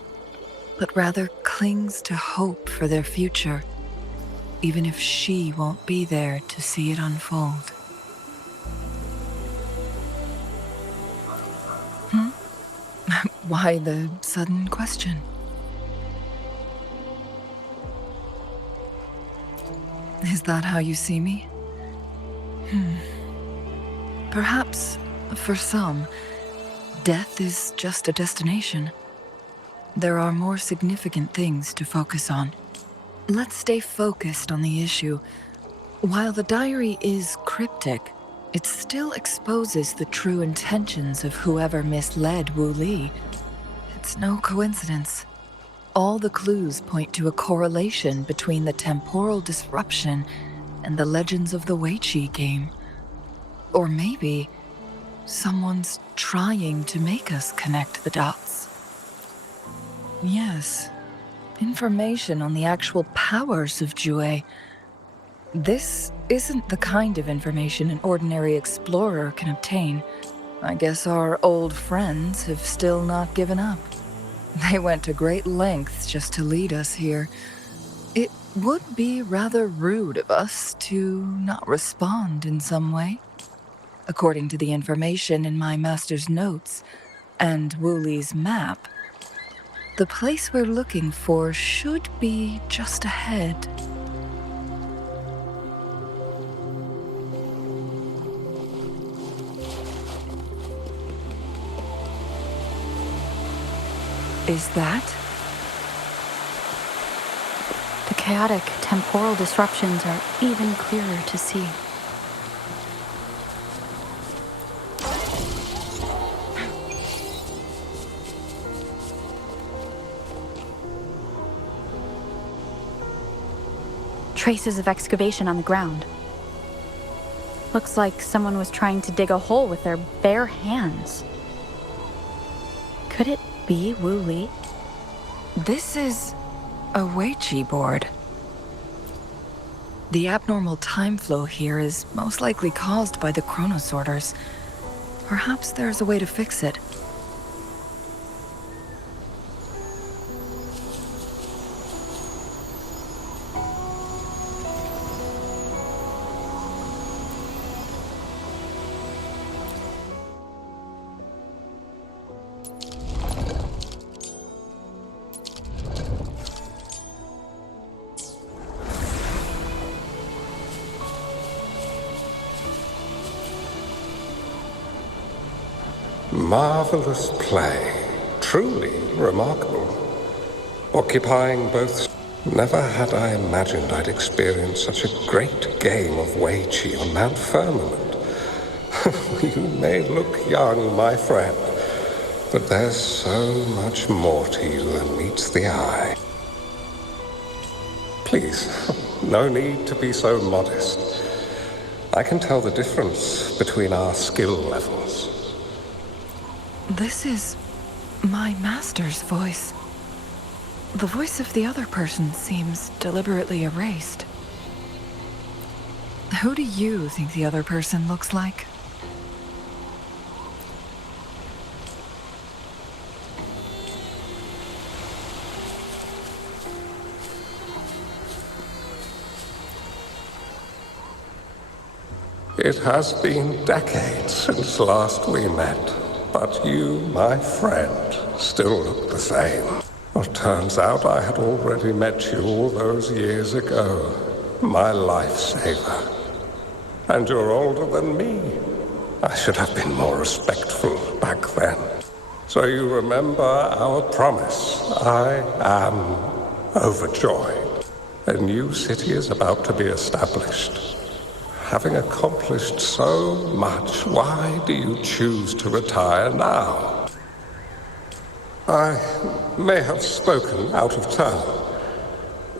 but rather clings to hope for their future, even if she won't be there to see it unfold. Why the sudden question? Is that how you see me? Perhaps, for some, death is just a destination. There are more significant things to focus on. Let's stay focused on the issue. While the diary is cryptic, it still exposes the true intentions of whoever misled Wu Li. It's no coincidence. All the clues point to a correlation between the temporal disruption and the legends of the Weiqi game. Or maybe someone's trying to make us connect the dots. Yes, information on the actual powers of Jue. This isn't the kind of information an ordinary explorer can obtain. I guess our old friends have still not given up. They went to great lengths just to lead us here. It would be rather rude of us to not respond in some way. According to the information in my master's notes and Wu Li's map, the place we're looking for should be just ahead. Is that? The chaotic temporal disruptions are even clearer to see. Traces of excavation on the ground. Looks like someone was trying to dig a hole with their bare hands. Could it be Wu Li? This is a Weiqi board. The abnormal time flow here is most likely caused by the chronosorters. Perhaps there's a way to fix it. Marvelous play. Truly remarkable. Occupying both... Never had I imagined I'd experience such a great game of Weiqi on Mount Firmament. You may look young, my friend, but there's so much more to you than meets the eye. Please, no need to be so modest. I can tell the difference between our skill levels. This is my master's voice. The voice of the other person seems deliberately erased. Who do you think the other person looks like? It has been decades since last we met, but you, my friend, still look the same. Well, turns out I had already met you all those years ago, my lifesaver. And you're older than me. I should have been more respectful back then. So you remember our promise. I am overjoyed. A new city is about to be established. Having accomplished so much, why do you choose to retire now? I may have spoken out of turn.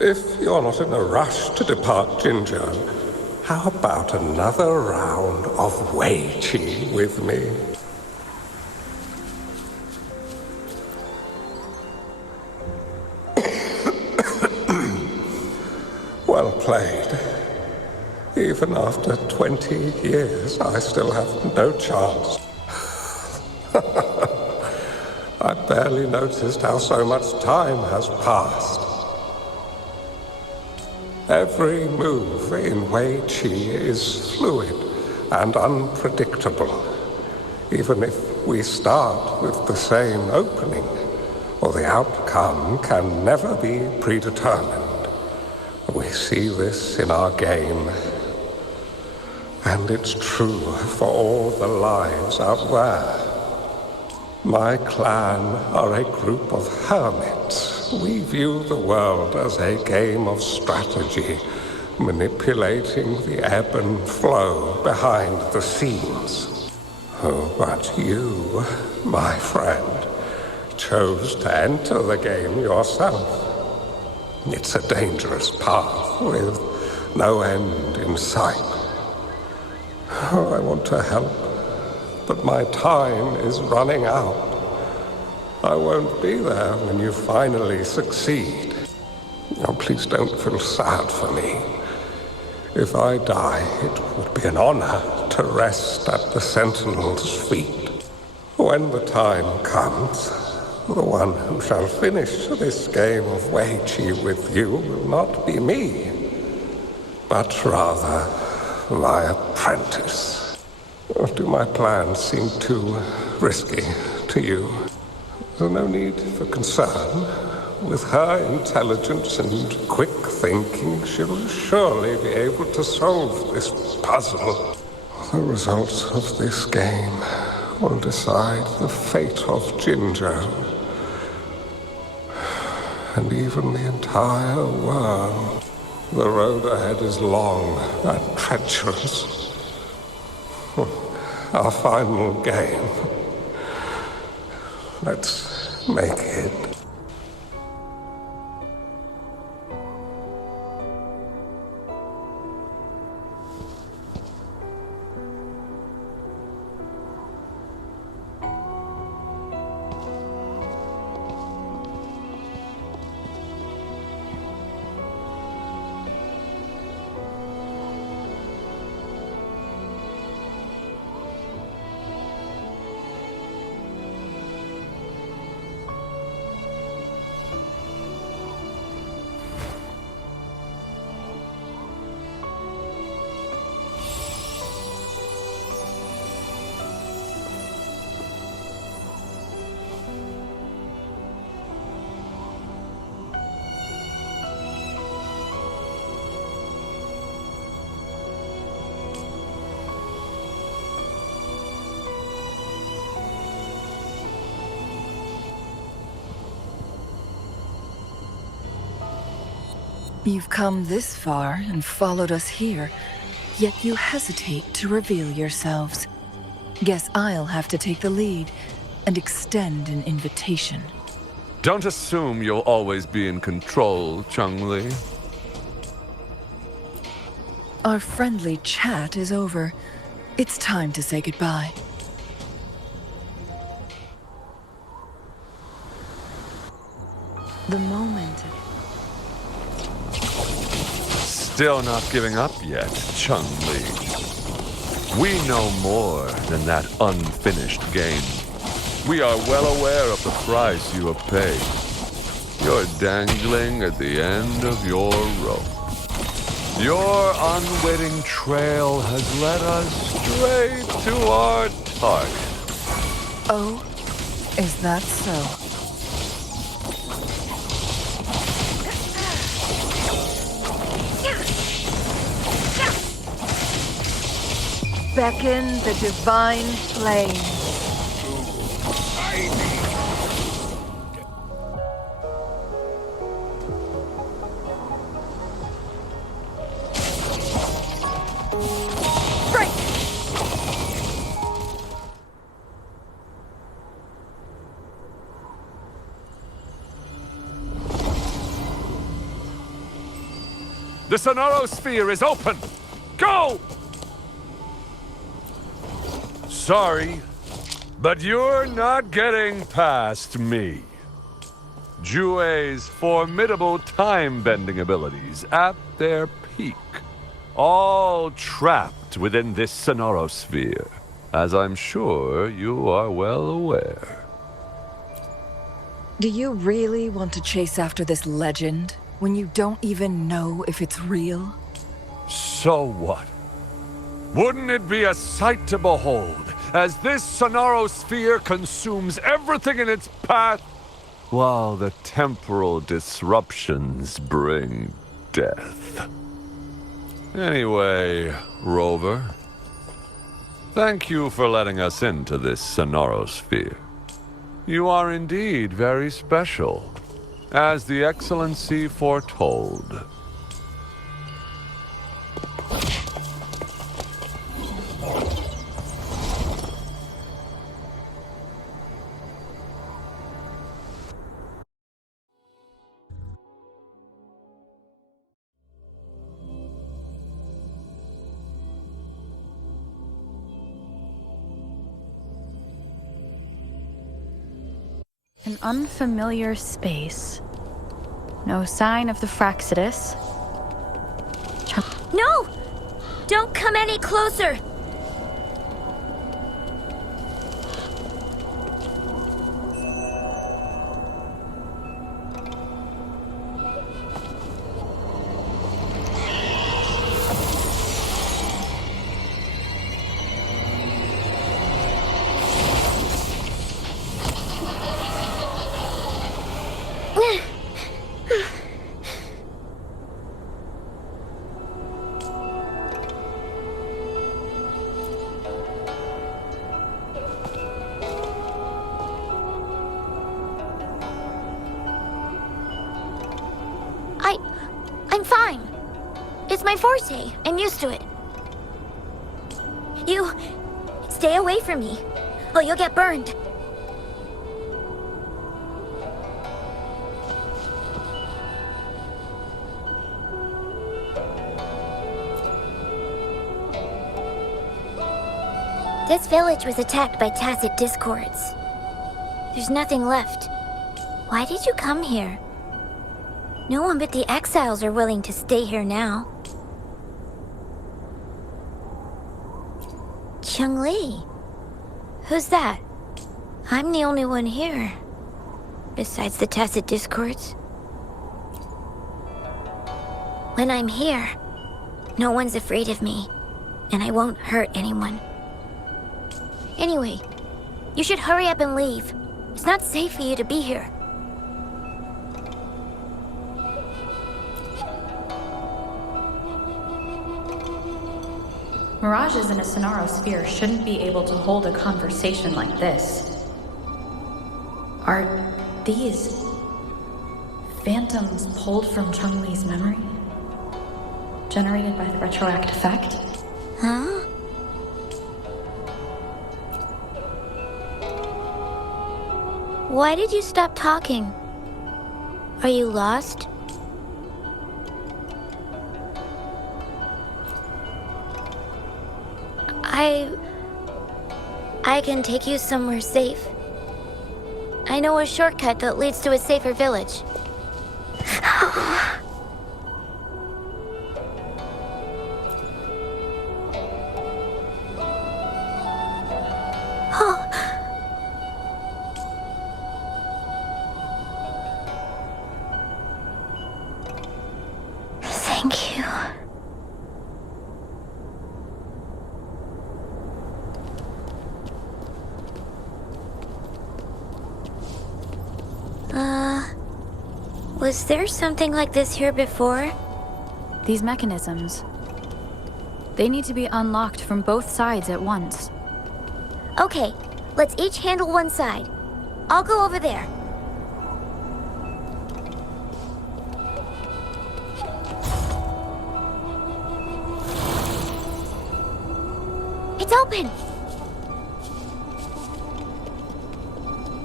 If you're not in a rush to depart Jinzhou, how about another round of Wei Qi with me? Well played. Even after 20 years, I still have no chance. I barely noticed how so much time has passed. Every move in Wei Qi is fluid and unpredictable. Even if we start with the same opening, or the outcome can never be predetermined. We see this in our game. And it's true for all the lives out there. My clan are a group of hermits. We view the world as a game of strategy, manipulating the ebb and flow behind the scenes. Oh, but you, my friend, chose to enter the game yourself. It's a dangerous path with no end in sight. Oh, I want to help, but my time is running out. I won't be there when you finally succeed. Oh, please don't feel sad for me. If I die, it would be an honor to rest at the Sentinel's feet. When the time comes, the one who shall finish this game of Wei Qi with you will not be me, but rather my apprentice. Or do my plans seem too risky to you? There's no need for concern. With her intelligence and quick thinking, she will surely be able to solve this puzzle. The results of this game will decide the fate of Jinzhou, and even the entire world. The road ahead is long and treacherous. Our final game. Let's make it. You've come this far and followed us here, yet you hesitate to reveal yourselves. Guess I'll have to take the lead and extend an invitation. Don't assume you'll always be in control, Changli. Our friendly chat is over. It's time to say goodbye. The moment... Still not giving up yet, Changli. We know more than that unfinished game. We are well aware of the price you have paid. You're dangling at the end of your rope. Your unwitting trail has led us straight to our target. Oh, is that so? Beckon the divine flame. I The Sonorosphere is open! Go! Sorry, but you're not getting past me. Jue's formidable time-bending abilities at their peak, all trapped within this Sonorosphere, as I'm sure you are well aware. Do you really want to chase after this legend when you don't even know if it's real? So what? Wouldn't it be a sight to behold as this Sonorosphere consumes everything in its path, while the temporal disruptions bring death? Anyway, Rover, thank you for letting us into this Sonorosphere. You are indeed very special, as the Excellency foretold. An unfamiliar space. No sign of the Fraxidus. No! Don't come any closer! I'm fine. It's my forte. I'm used to it. You... stay away from me, or you'll get burned. This village was attacked by tacit discords. There's nothing left. Why did you come here? No one but the exiles are willing to stay here now. Chun-Li? Who's that? I'm the only one here. Besides the tacit discords. When I'm here, no one's afraid of me, and I won't hurt anyone. Anyway, you should hurry up and leave. It's not safe for you to be here. Mirages in a Sonorosphere shouldn't be able to hold a conversation like this. Are these phantoms pulled from Chun-Li's memory? Generated by the retroact effect? Huh? Why did you stop talking? Are you lost? I can take you somewhere safe. I know a shortcut that leads to a safer village. Thank you. Was there something like this here before? These mechanisms. They need to be unlocked from both sides at once. Okay, let's each handle one side. I'll go over there. It's open!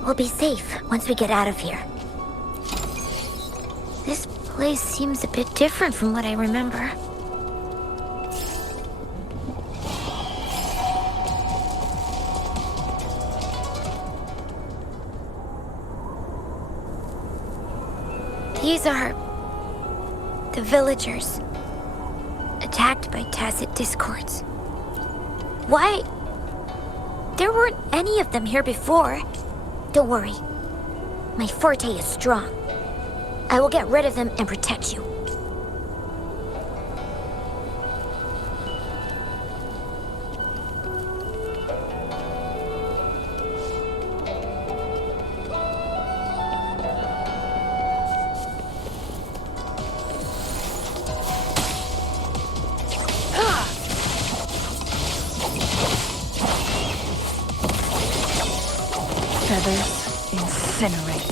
We'll be safe once we get out of here. This place seems a bit different from what I remember. These are the villagers, attacked by tacit discords. Why? There weren't any of them here before. Don't worry. My forte is strong. I will get rid of them and protect you. Feathers incinerate.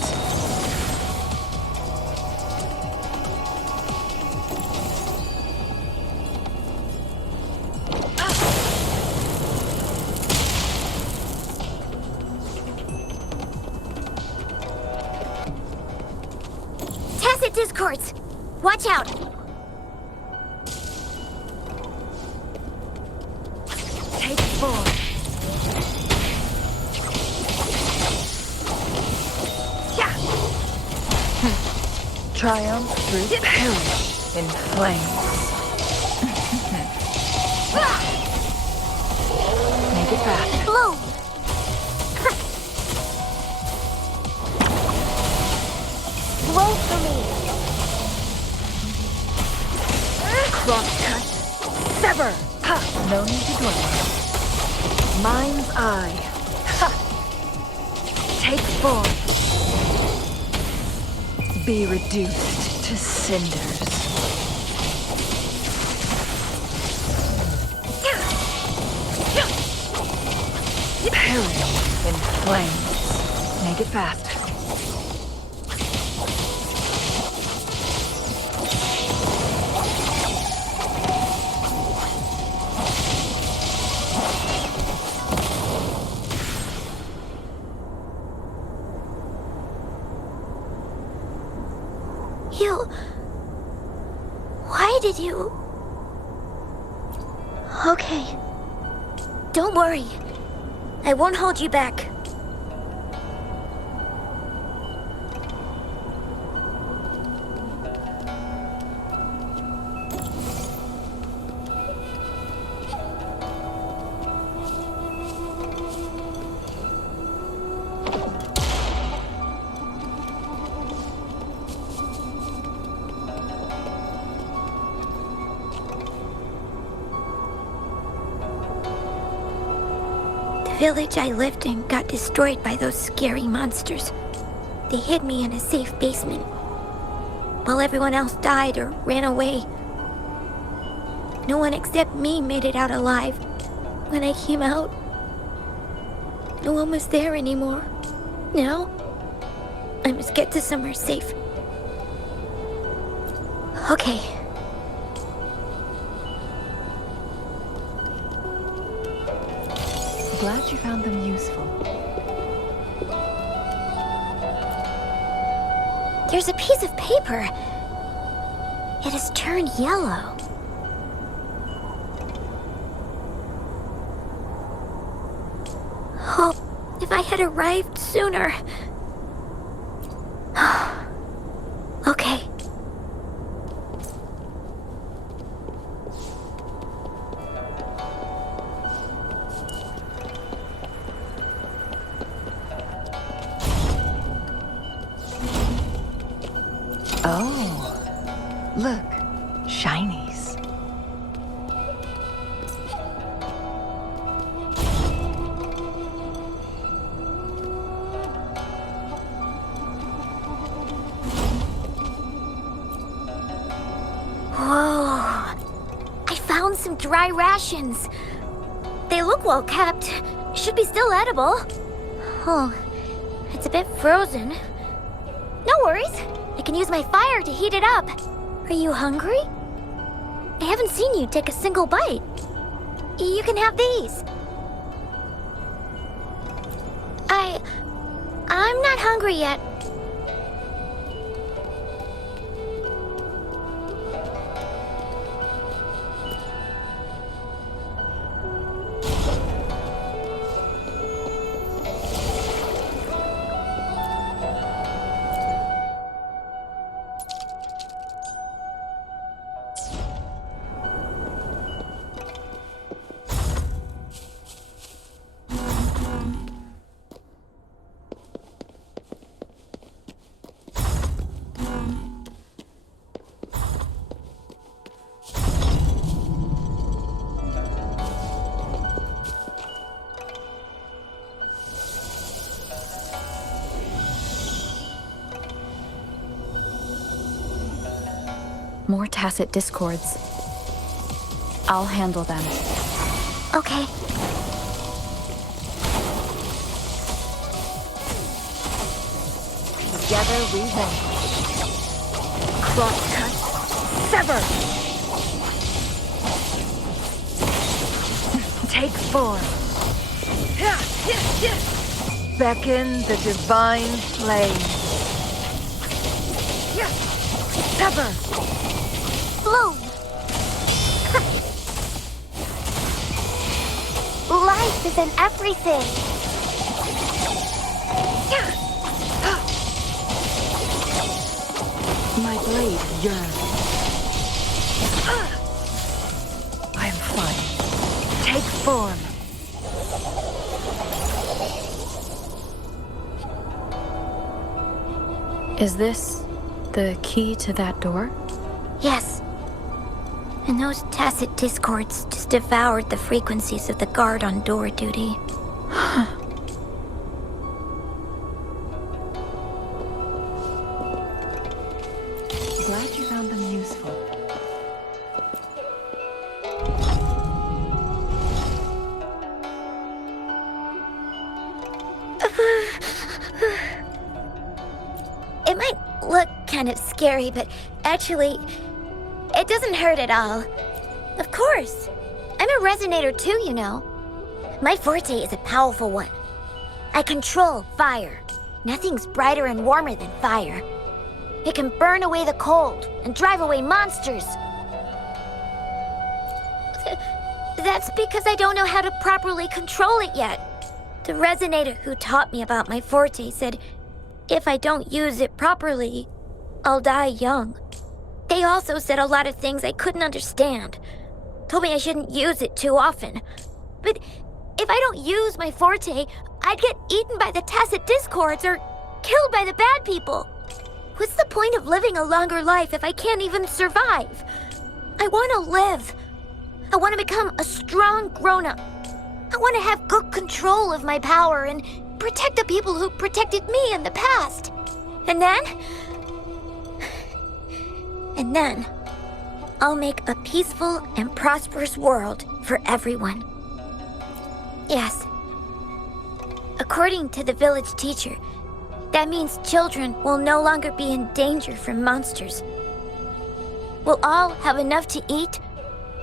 Tacit discords! Watch out! Take 4. Triumph through perish in flames. Make it fast. Bloom! Blow for me! Crosscut. Sever. Ha. No need to dwell. Mind's eye. Ha. Take 4. Be reduced to cinders. Perish in flames. Make it fast. Why did you... Okay. Don't worry. I won't hold you back. The village I lived in got destroyed by those scary monsters. They hid me in a safe basement, while everyone else died or ran away. No one except me made it out alive. When I came out, no one was there anymore. Now, I must get to somewhere safe. Okay. Glad you found them useful. There's a piece of paper. It has turned yellow. Oh, if I had arrived sooner. Okay. Oh, look, shinies. Whoa. I found some dry rations. They look well kept. Should be still edible. Oh, it's a bit frozen. No worries. I can use my fire to heat it up. Are you hungry? I haven't seen you take a single bite. You can have these. I'm not hungry yet. More tacit discords. I'll handle them. Okay. Together we vanquish. Crosscut. Sever! Take form. Beckon the divine flame. Sever! Bloom! Life is in everything. My blade yearns. I'm fine. Take form. Is this the key to that door? Yes. And those tacit discords just devoured the frequencies of the guard on door duty. Glad you found them useful. It might look kind of scary, but actually, it doesn't hurt at all. Of course. I'm a resonator too, you know. My forte is a powerful one. I control fire. Nothing's brighter and warmer than fire. It can burn away the cold and drive away monsters. That's because I don't know how to properly control it yet. The resonator who taught me about my forte said if I don't use it properly, I'll die young. They also said a lot of things I couldn't understand. Told me I shouldn't use it too often. But if I don't use my forte, I'd get eaten by the tacit discords or killed by the bad people. What's the point of living a longer life if I can't even survive? I want to live. I want to become a strong grown-up. I want to have good control of my power and protect the people who protected me in the past. And then, I'll make a peaceful and prosperous world for everyone. Yes. According to the village teacher, that means children will no longer be in danger from monsters. We'll all have enough to eat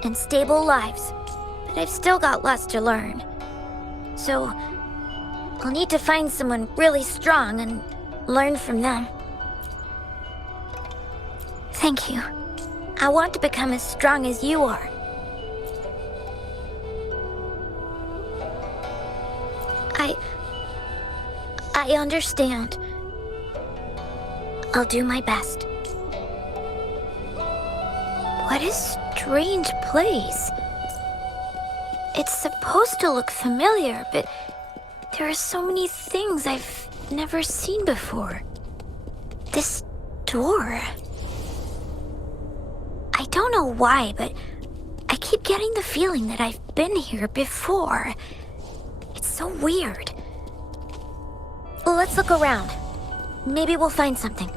and stable lives, but I've still got lots to learn. So, I'll need to find someone really strong and learn from them. Thank you. I want to become as strong as you are. I understand. I'll do my best. What a strange place. It's supposed to look familiar, but there are so many things I've never seen before. This door. I don't know why, but I keep getting the feeling that I've been here before. It's so weird. Well, let's look around. Maybe we'll find something.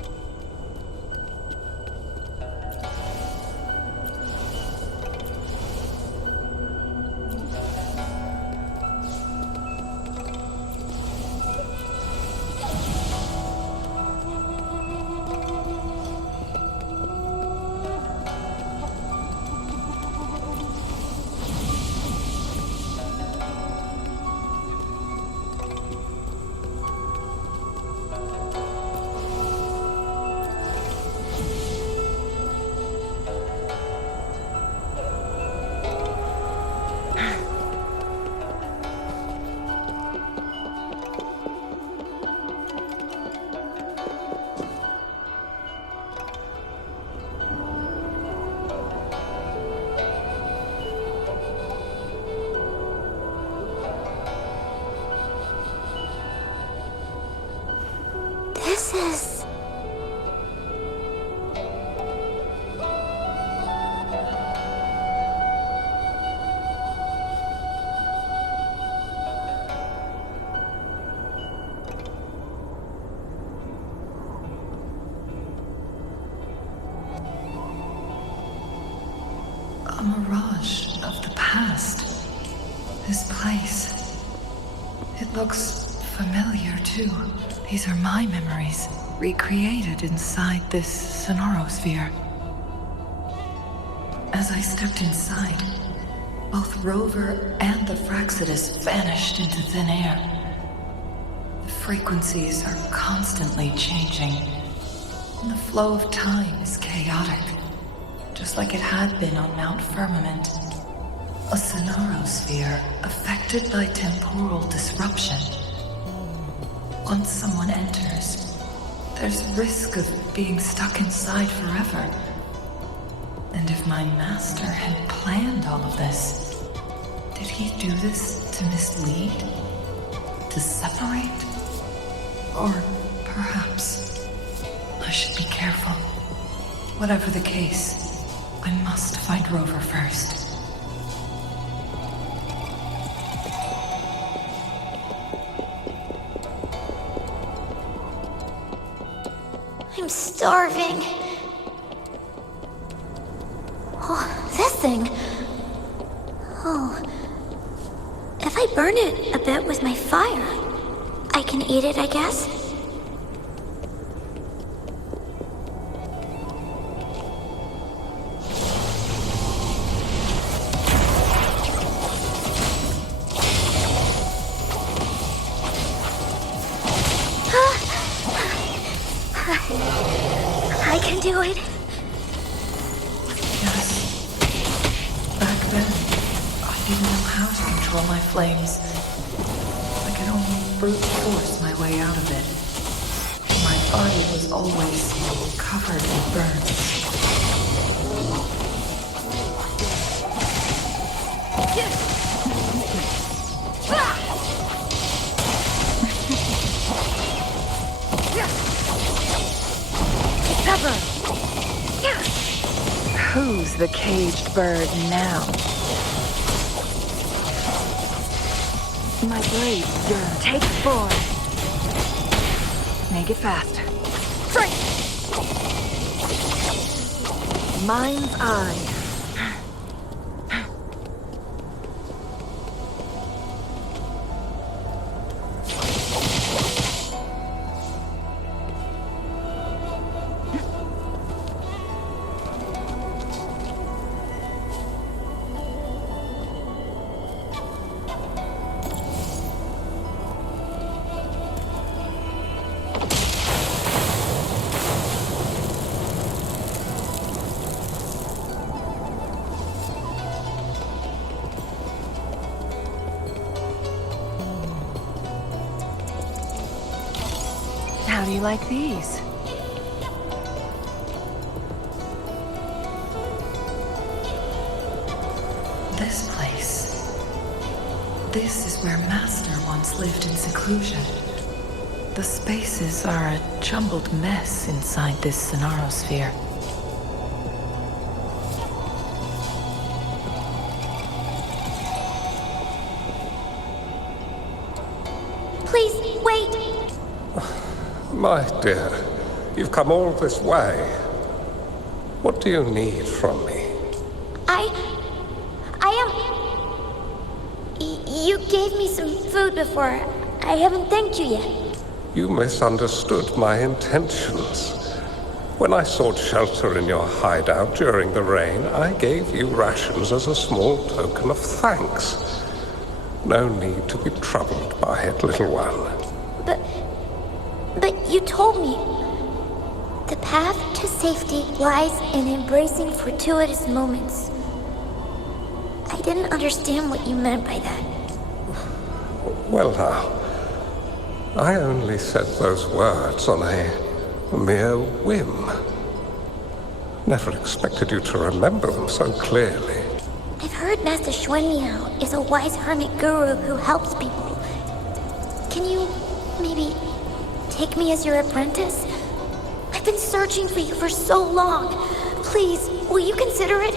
a mirage of the past. This place. It looks familiar, too. These are my memories, recreated inside this sonorosphere. As I stepped inside, both Rover and the Fraxidus vanished into thin air. The frequencies are constantly changing, and the flow of time is chaotic, just like it had been on Mount Firmament. A sonorosphere affected by temporal disruption. Once someone enters, there's risk of being stuck inside forever. And if my master had planned all of this, did he do this to mislead? To separate? Or perhaps I should be careful. Whatever the case, I must find Rover first. I'm starving. Oh, this thing. Oh. If I burn it a bit with my fire, I can eat it, I guess? I can do it. Yes. Back then, I didn't know how to control my flames. I could only brute force my way out of it. My body was always covered in burns. Who's the caged bird now? My blade yearn. Take 4. Make it fast. Strike! Mind's eye. How do you like these? This place. This is where Master once lived in seclusion. The spaces are a jumbled mess inside this sonorosphere. Please, wait! My dear, you've come all this way. What do you need from me? You gave me some food before. I haven't thanked you yet. You misunderstood my intentions. When I sought shelter in your hideout during the rain, I gave you rations as a small token of thanks. No need to be troubled by it, little one. But you told me the path to safety lies in embracing fortuitous moments. I didn't understand what you meant by that. Well now, I only said those words on a mere whim. Never expected you to remember them so clearly. I've heard Master Xuanmiao is a wise hermit guru who helps people. Can you maybe take me as your apprentice? I've been searching for you for so long. Please, will you consider it?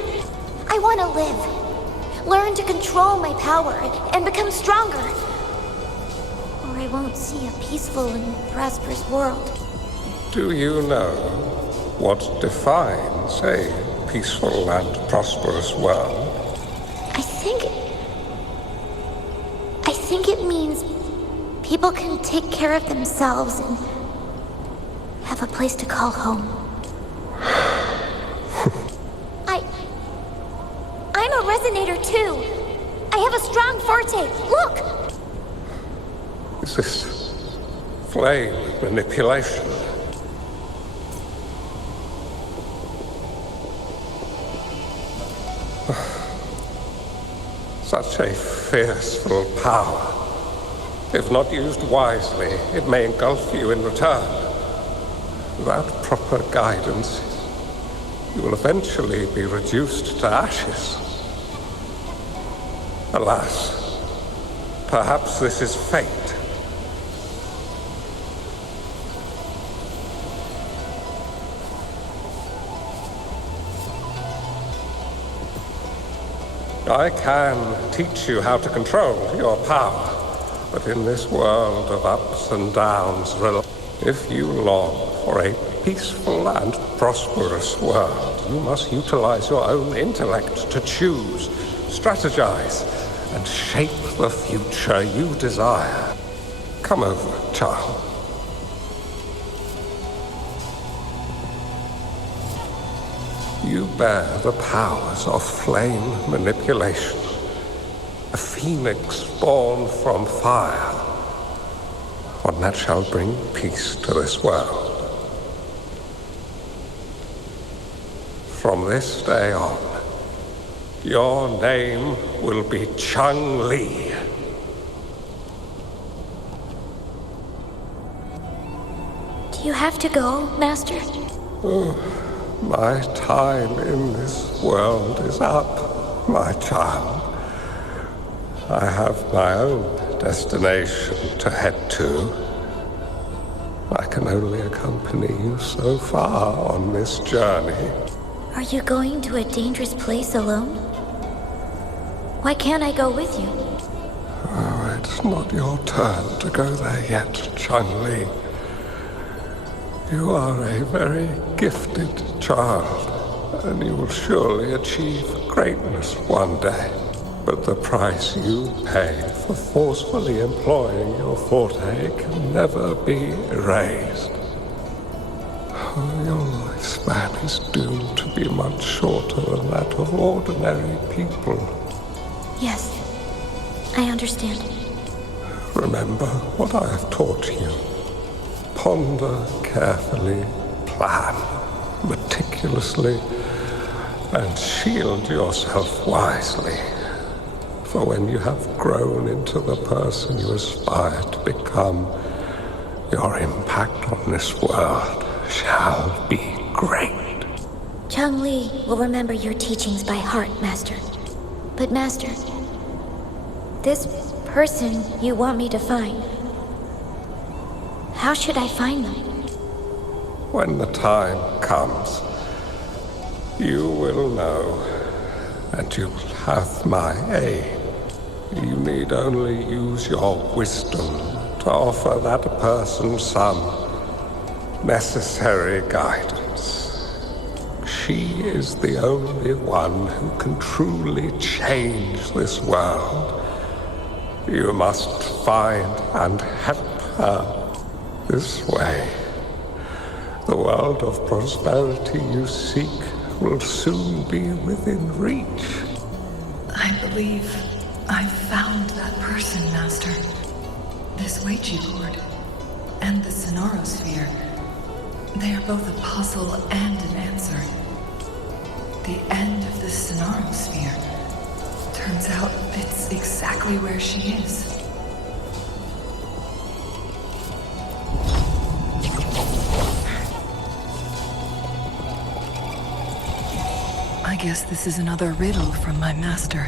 I want to live. Learn to control my power and become stronger. Or I won't see a peaceful and prosperous world. Do you know what defines a peaceful and prosperous world? I think it means people can take care of themselves and have a place to call home. I'm a resonator too. I have a strong forte. Look! Is this flame manipulation? Such a fearful power. If not used wisely, it may engulf you in return. Without proper guidance, you will eventually be reduced to ashes. Alas, perhaps this is fate. I can teach you how to control your power, but in this world of ups and downs, if you long for a peaceful and prosperous world, you must utilize your own intellect to choose, strategize, and shape the future you desire. Come over, child. You bear the powers of flame manipulation, a phoenix born from fire, one that shall bring peace to this world. From this day on, your name will be Chung-Li. Do you have to go, Master? My time in this world is up, my child. I have my own destination to head to. I can only accompany you so far on this journey. Are you going to a dangerous place alone? Why can't I go with you? Oh, it's not your turn to go there yet, Chung-Li. You are a very gifted child, and you will surely achieve greatness one day. But the price you pay for forcefully employing your forte can never be erased. Your lifespan is doomed to be much shorter than that of ordinary people. Yes, I understand. Remember what I have taught you. Ponder carefully, plan meticulously, and shield yourself wisely. For when you have grown into the person you aspire to become, your impact on this world shall be great. Chung-Li will remember your teachings by heart, Master. But Master, this person you want me to find, how should I find them? When the time comes, you will know, and you will have my aid. You need only use your wisdom to offer that person some necessary guidance. She is the only one who can truly change this world. You must find and help her. This way, the world of prosperity you seek will soon be within reach. I believe I've found that person, Master. This Weiqi board and the Sonorosphere. They are both a puzzle and an answer. The end of the Sonorosphere. Turns out it's exactly where she is. I guess this is another riddle from my master.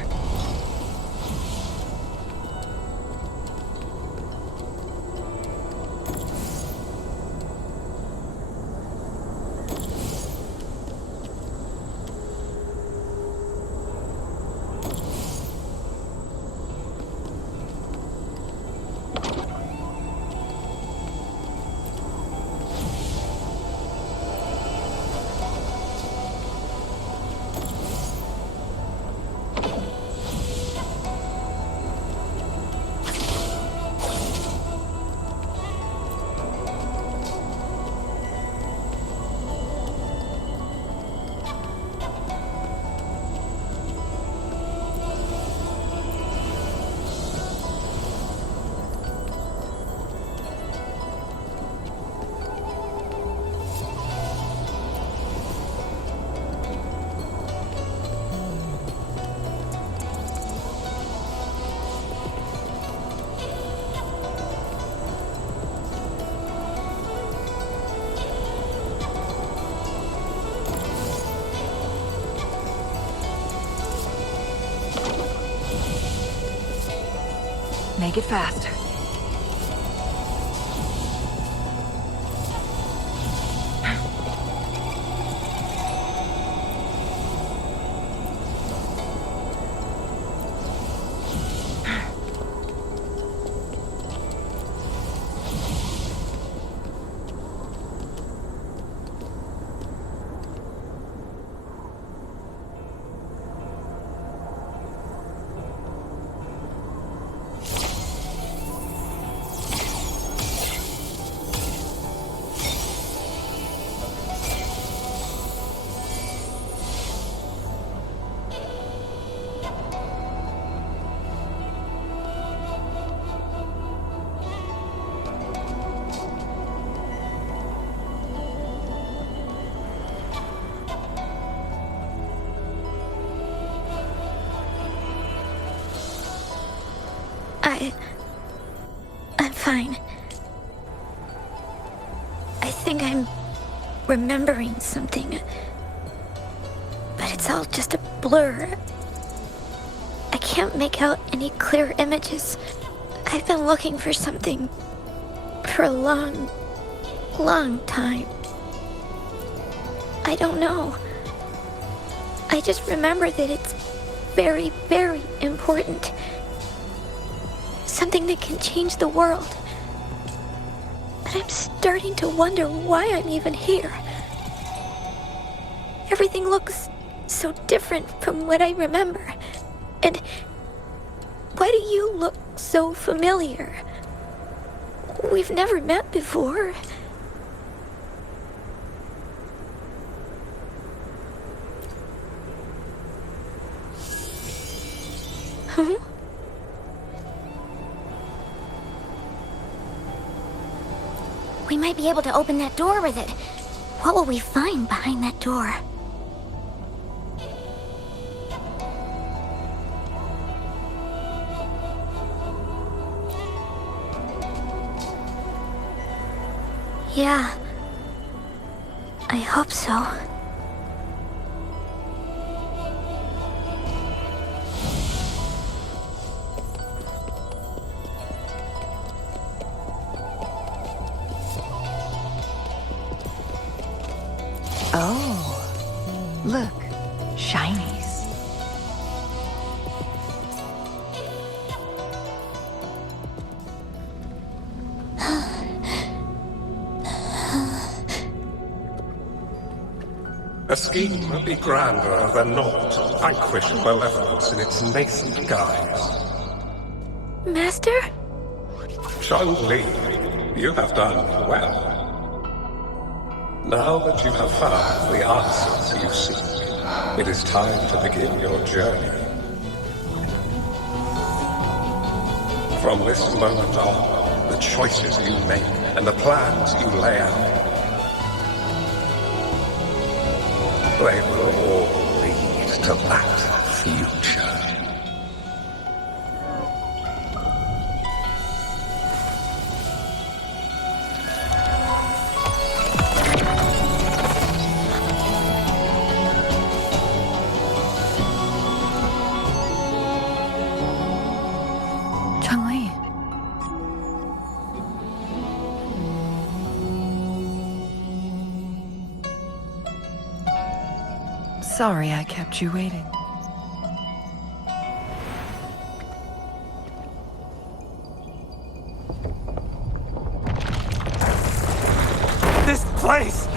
Make it fast. I'm fine. I think I'm remembering something. But it's all just a blur. I can't make out any clear images. I've been looking for something for a long, long time. I don't know. I just remember that it's very, very important. Something that can change the world. But I'm starting to wonder why I'm even here. Everything looks so different from what I remember. And why do you look so familiar? We've never met before. Huh? We might be able to open that door with it. What will we find behind that door? Yeah. I hope so. Oh, look, shinies. A scheme would be grander than not to vanquish malevolence in its nascent guise. Master? Chun-Li, you have done well. Now that you have found the answers you seek, it is time to begin your journey. From this moment on, the choices you make and the plans you lay out, they will all lead to that future. Chun-Li. Sorry I kept you waiting. This place!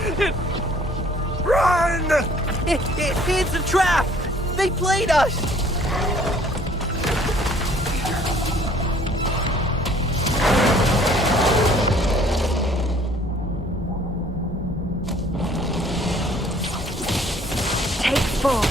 Run! It's a trap! They played us! Take 4.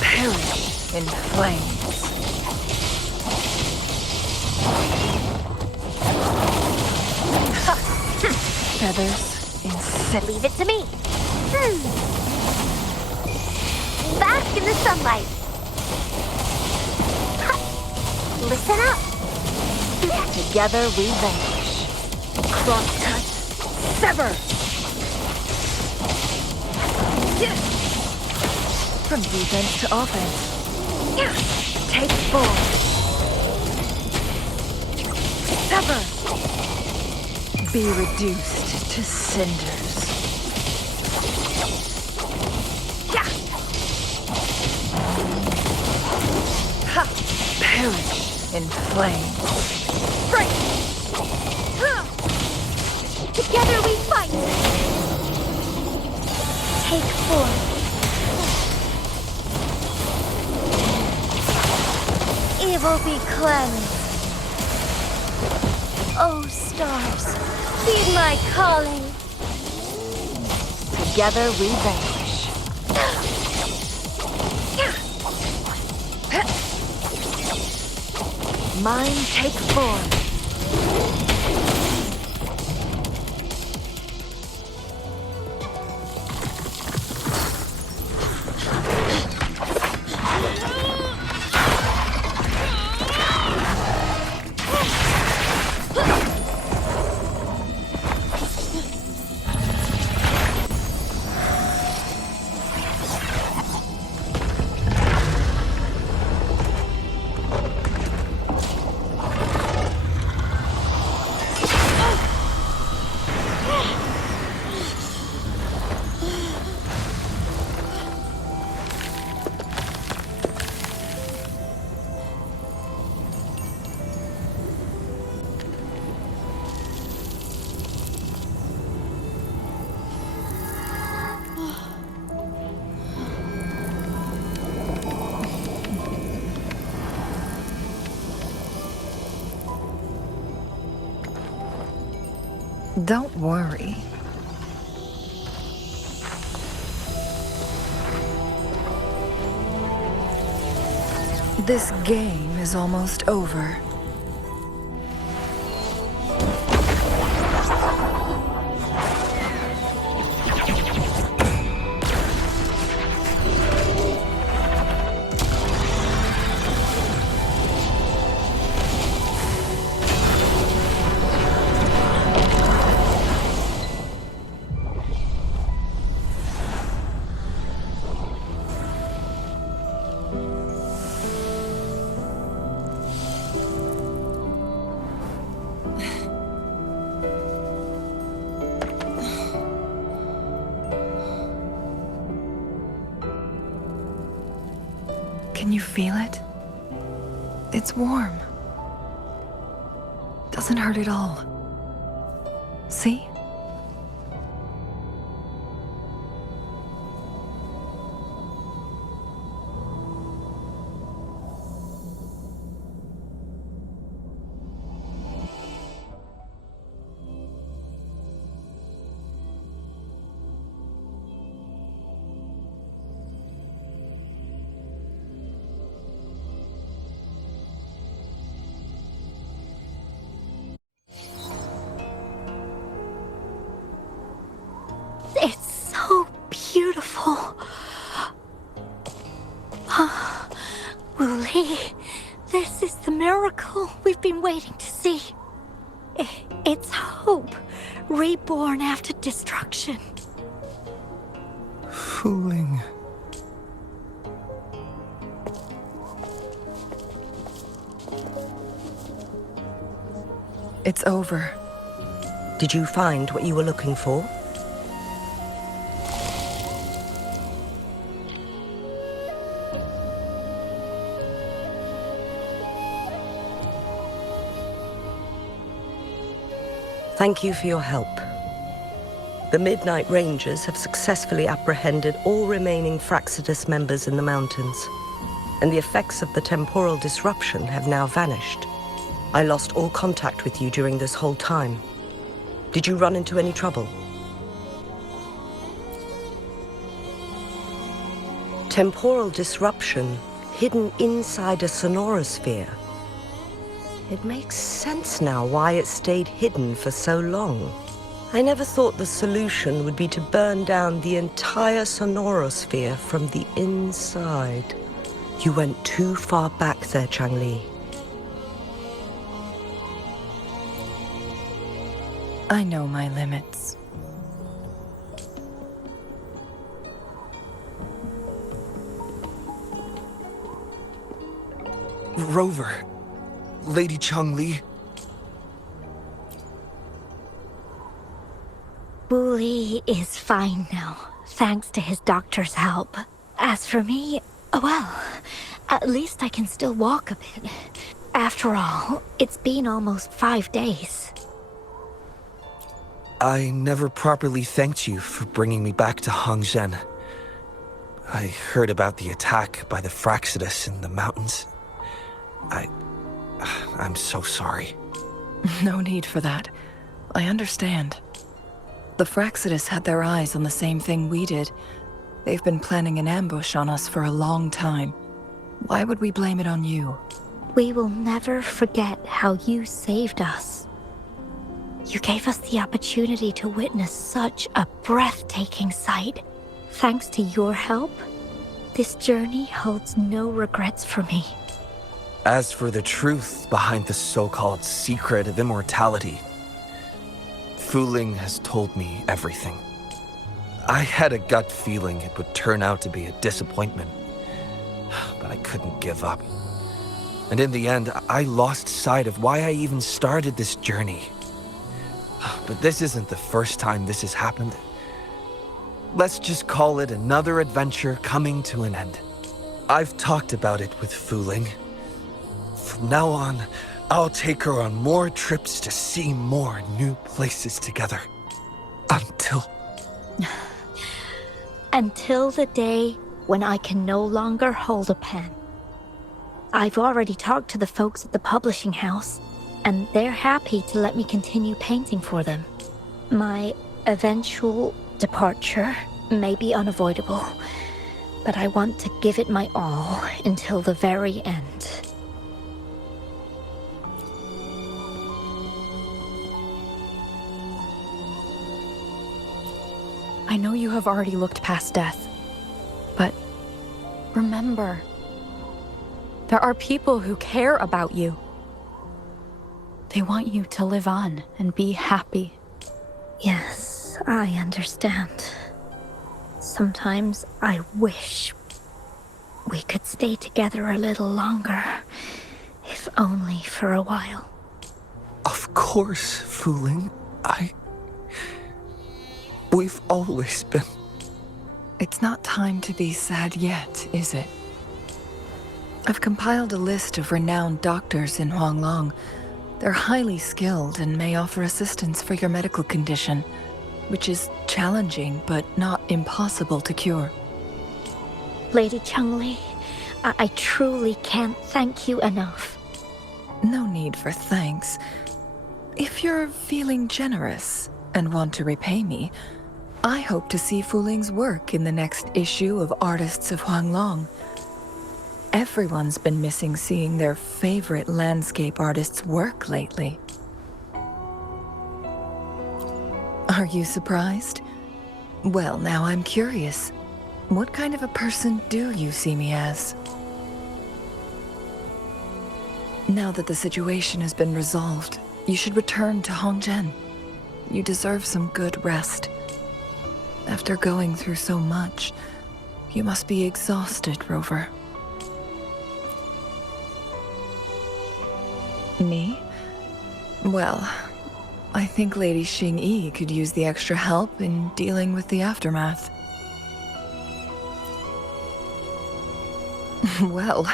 Perish in flames. Feathers in silk. Leave it to me. Bask in the sunlight. Listen up. Together we vanquish. Crosscut, sever. From defense to offense. Take 4. Sever. Be reduced to cinders. Perish in flames. Break! Together we fight! Take 4. Evil be cleansed. Oh, stars, heed my calling. Together we vanquish. Mine take 4. Don't worry. This game is almost over. Can you feel it? It's warm. Doesn't hurt at all. See? It's so beautiful. Wooly, this is the miracle we've been waiting to see. It's hope, reborn after destruction. Fooling. It's over. Did you find what you were looking for? Thank you for your help. The Midnight Rangers have successfully apprehended all remaining Fraxidus members in the mountains, and the effects of the temporal disruption have now vanished. I lost all contact with you during this whole time. Did you run into any trouble? Temporal disruption hidden inside a sonorosphere. It makes sense now why it stayed hidden for so long. I never thought the solution would be to burn down the entire sonorosphere from the inside. You went too far back there, Changli. I know my limits. Rover. Lady Changli. Wu Li is fine now, thanks to his doctor's help. As for me, well, at least I can still walk a bit. After all, it's been almost 5 days. I never properly thanked you for bringing me back to Hongzhen. I heard about the attack by the Fraxidus in the mountains. I'm so sorry. No need for that. I understand. The Fraxidus had their eyes on the same thing we did. They've been planning an ambush on us for a long time. Why would we blame it on you? We will never forget how you saved us. You gave us the opportunity to witness such a breathtaking sight. Thanks to your help, this journey holds no regrets for me. As for the truth behind the so-called secret of immortality, Wuthering has told me everything. I had a gut feeling it would turn out to be a disappointment, but I couldn't give up. And in the end, I lost sight of why I even started this journey. But this isn't the first time this has happened. Let's just call it another adventure coming to an end. I've talked about it with Wuthering. From now on, I'll take her on more trips to see more new places together. Until the day when I can no longer hold a pen. I've already talked to the folks at the publishing house, and they're happy to let me continue painting for them. My eventual departure may be unavoidable, but I want to give it my all until the very end. I know you have already looked past death, but remember, there are people who care about you. They want you to live on and be happy. Yes, I understand. Sometimes I wish we could stay together a little longer, if only for a while. Of course, Wuthering. We've always been... It's not time to be sad yet, is it? I've compiled a list of renowned doctors in Huanglong. They're highly skilled and may offer assistance for your medical condition, which is challenging but not impossible to cure. Lady Changli, I truly can't thank you enough. No need for thanks. If you're feeling generous and want to repay me, I hope to see Fuling's work in the next issue of Artists of Huanglong. Everyone's been missing seeing their favorite landscape artists work lately. Are you surprised? Well, now I'm curious. What kind of a person do you see me as? Now that the situation has been resolved, you should return to Hongzhen. You deserve some good rest. After going through so much, you must be exhausted, Rover. Me? Well, I think Lady Xingyi could use the extra help in dealing with the aftermath. Well,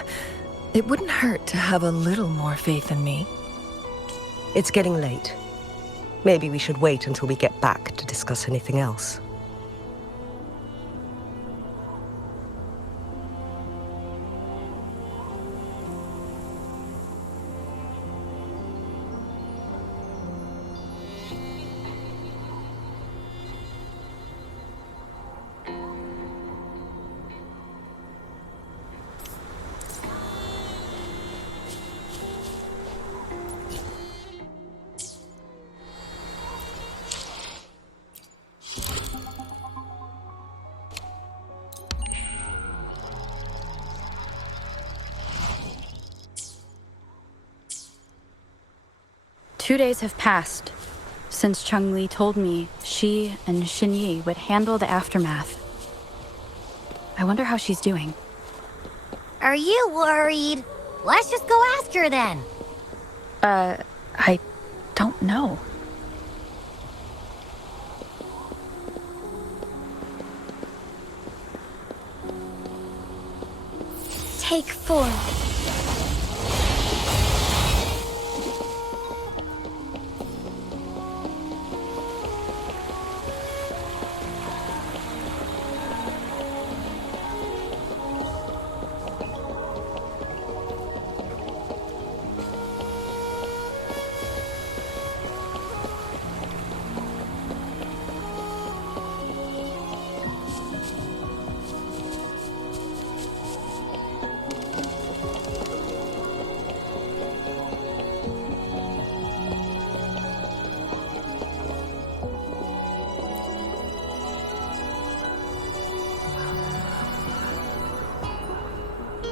it wouldn't hurt to have a little more faith in me. It's getting late. Maybe we should wait until we get back to discuss anything else. Two days have passed since Changli told me she and Xinyi would handle the aftermath. I wonder how she's doing. Are you worried? Let's just go ask her then. I don't know. Take 4.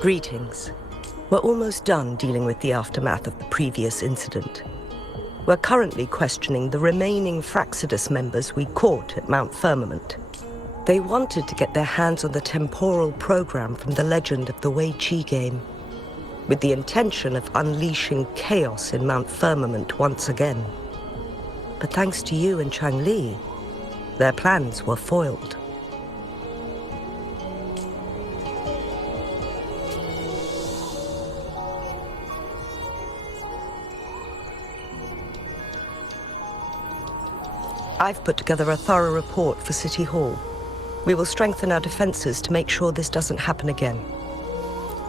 Greetings. We're almost done dealing with the aftermath of the previous incident. We're currently questioning the remaining Fraxidus members we caught at Mount Firmament. They wanted to get their hands on the temporal program from the legend of the Wei Qi game, with the intention of unleashing chaos in Mount Firmament once again. But thanks to you and Chang Li, their plans were foiled. I've put together a thorough report for City Hall. We will strengthen our defenses to make sure this doesn't happen again.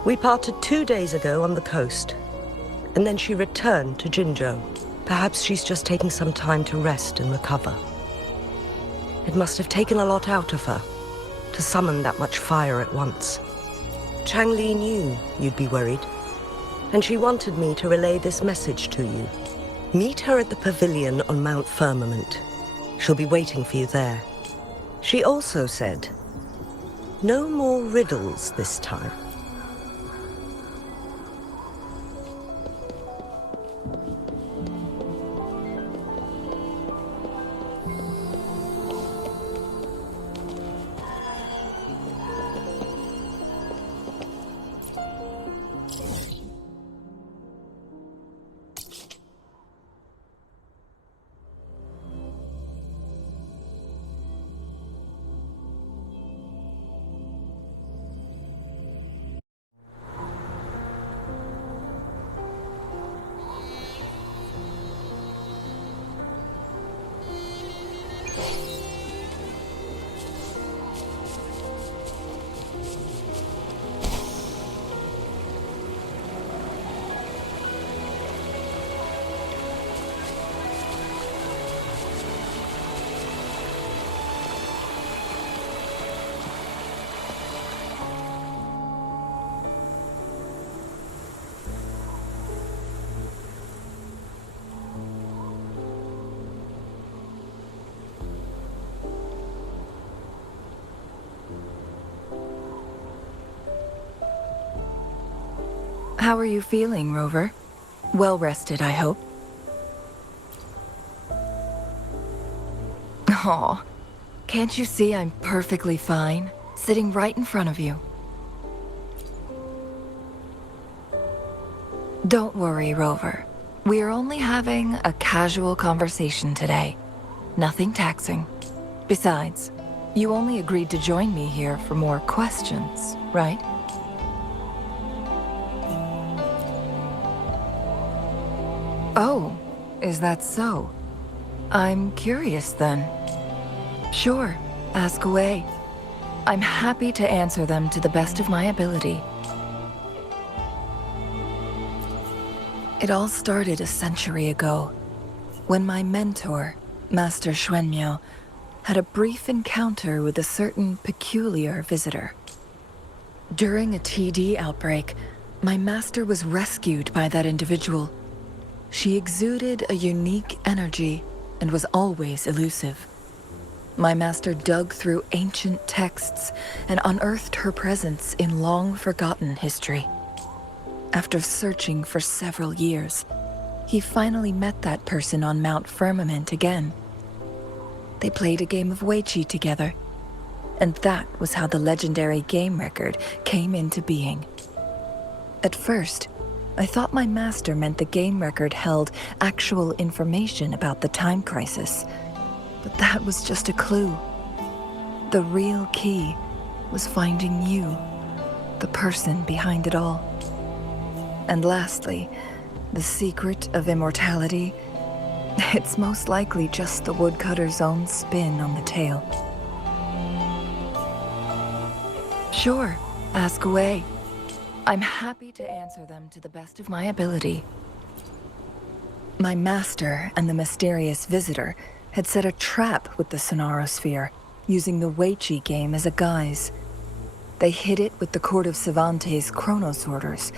We parted 2 days ago on the coast, and then she returned to Jinzhou. Perhaps she's just taking some time to rest and recover. It must have taken a lot out of her to summon that much fire at once. Chang Li knew you'd be worried, and she wanted me to relay this message to you. Meet her at the pavilion on Mount Firmament. She'll be waiting for you there. She also said, no more riddles this time. How are you feeling, Rover? Well rested, I hope. Aw, can't you see I'm perfectly fine, sitting right in front of you? Don't worry, Rover. We are only having a casual conversation today. Nothing taxing. Besides, you only agreed to join me here for more questions, right? Oh, is that so? I'm curious then. Sure, ask away. I'm happy to answer them to the best of my ability. It all started a century ago, when my mentor, Master Xuanmiao, had a brief encounter with a certain peculiar visitor. During a TD outbreak, my master was rescued by that individual. She exuded a unique energy and was always elusive. My master dug through ancient texts and unearthed her presence in long-forgotten history. After searching for several years, he finally met that person on Mount Firmament again. They played a game of Weiqi together, and that was how the legendary game record came into being. At first, I thought my master meant the game record held actual information about the time crisis. But that was just a clue. The real key was finding you, the person behind it all. And lastly, the secret of immortality. It's most likely just the woodcutter's own spin on the tale. Sure, ask away. I'm happy to answer them to the best of my ability. My master and the mysterious visitor had set a trap with the Sonarosphere, using the Weiqi game as a guise. They hid it with the Court of Cervantes' chronosorters,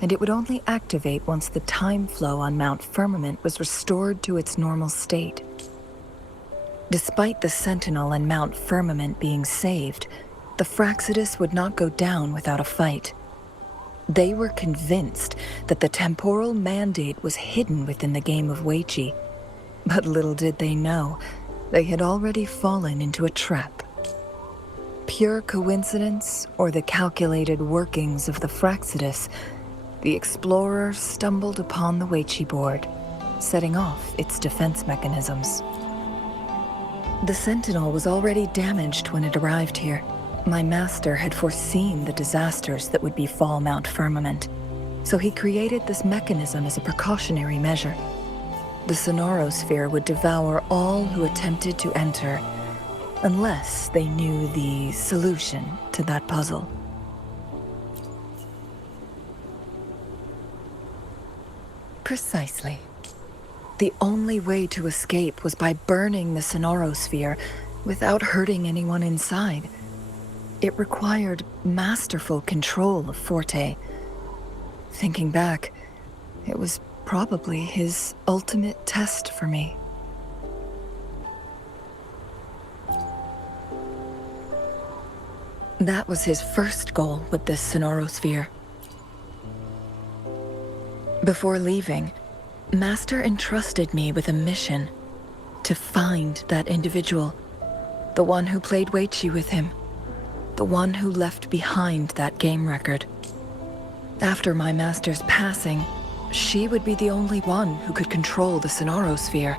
and it would only activate once the time flow on Mount Firmament was restored to its normal state. Despite the Sentinel and Mount Firmament being saved, the Fractsidus would not go down without a fight. They were convinced that the temporal mandate was hidden within the game of Weiqi, but little did they know, they had already fallen into a trap. Pure coincidence or the calculated workings of the Fractsidus, the explorer stumbled upon the Weiqi board, setting off its defense mechanisms. The Sentinel was already damaged when it arrived here. My master had foreseen the disasters that would befall Mount Firmament, so he created this mechanism as a precautionary measure. The Sonarosphere would devour all who attempted to enter, unless they knew the solution to that puzzle. Precisely. The only way to escape was by burning the Sonarosphere without hurting anyone inside. It required masterful control of Forte. Thinking back, it was probably his ultimate test for me. That was his first goal with this Sonarosphere. Before leaving, Master entrusted me with a mission to find that individual, the one who played Weiqi with him, the one who left behind that game record. After my master's passing, she would be the only one who could control the Sonarosphere.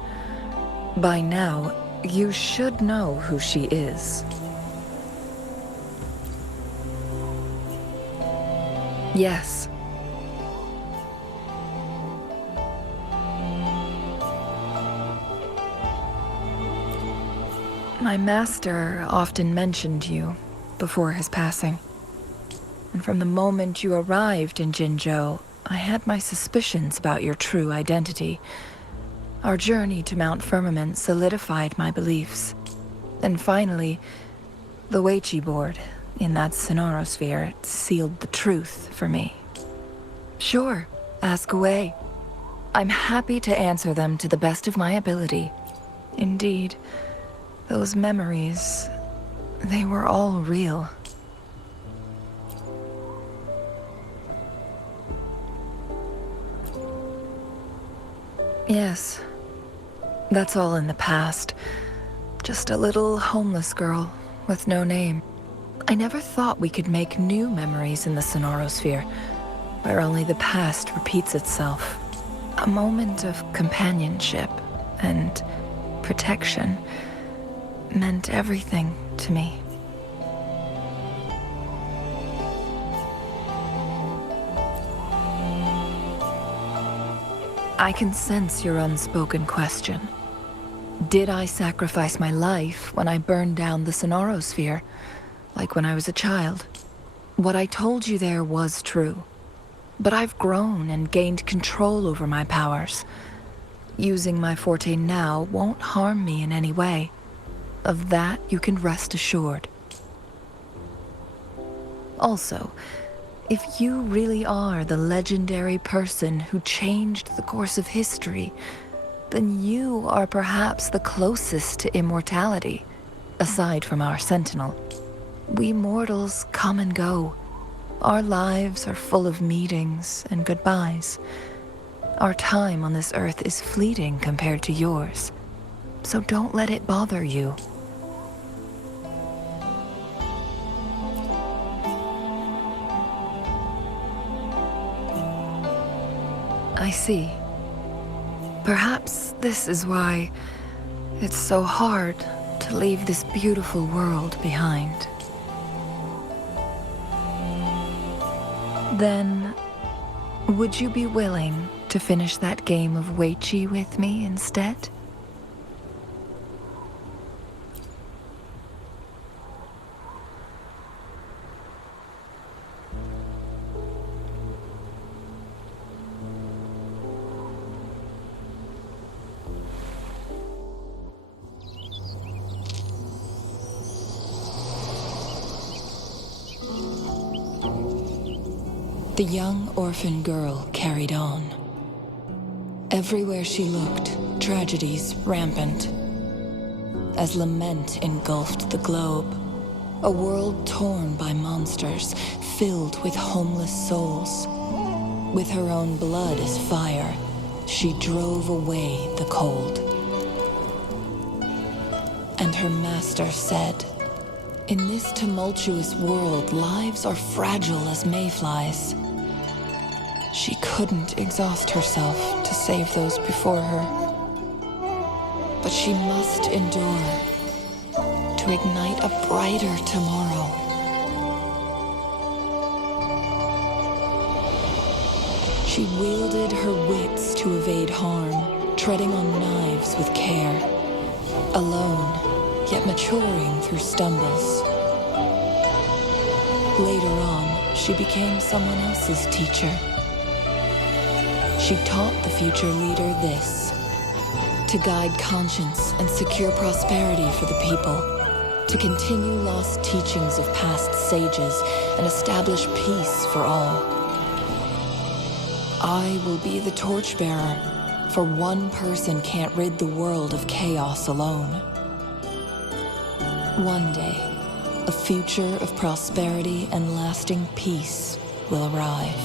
By now, you should know who she is. Yes. My master often mentioned you before his passing. And from the moment you arrived in Jinzhou, I had my suspicions about your true identity. Our journey to Mount Firmament solidified my beliefs. And finally, the Weiqi board in that Sonarosphere sealed the truth for me. Sure, ask away. I'm happy to answer them to the best of my ability. Indeed, those memories, they were all real. Yes, that's all in the past. Just a little homeless girl with no name. I never thought we could make new memories in the Sonarosphere, where only the past repeats itself. A moment of companionship and protection meant everything to me. I can sense your unspoken question. Did I sacrifice my life when I burned down the Sonarosphere, like when I was a child? What I told you there was true, but I've grown and gained control over my powers. Using my forte now won't harm me in any way. Of that you can rest assured. Also, if you really are the legendary person who changed the course of history, then you are perhaps the closest to immortality, aside from our Sentinel. We mortals come and go. Our lives are full of meetings and goodbyes. Our time on this earth is fleeting compared to yours, so don't let it bother you. I see. Perhaps this is why it's so hard to leave this beautiful world behind. Then, would you be willing to finish that game of Weiqi with me instead? The young orphan girl carried on. Everywhere she looked, tragedies rampant. As lament engulfed the globe, a world torn by monsters, filled with homeless souls. With her own blood as fire, she drove away the cold. And her master said, "In this tumultuous world, lives are fragile as mayflies." She couldn't exhaust herself to save those before her. But she must endure to ignite a brighter tomorrow. She wielded her wits to evade harm, treading on knives with care. Alone, yet maturing through stumbles. Later on, she became someone else's teacher. She taught the future leader this: to guide conscience and secure prosperity for the people, to continue lost teachings of past sages and establish peace for all. I will be the torchbearer, for one person can't rid the world of chaos alone. One day, a future of prosperity and lasting peace will arrive.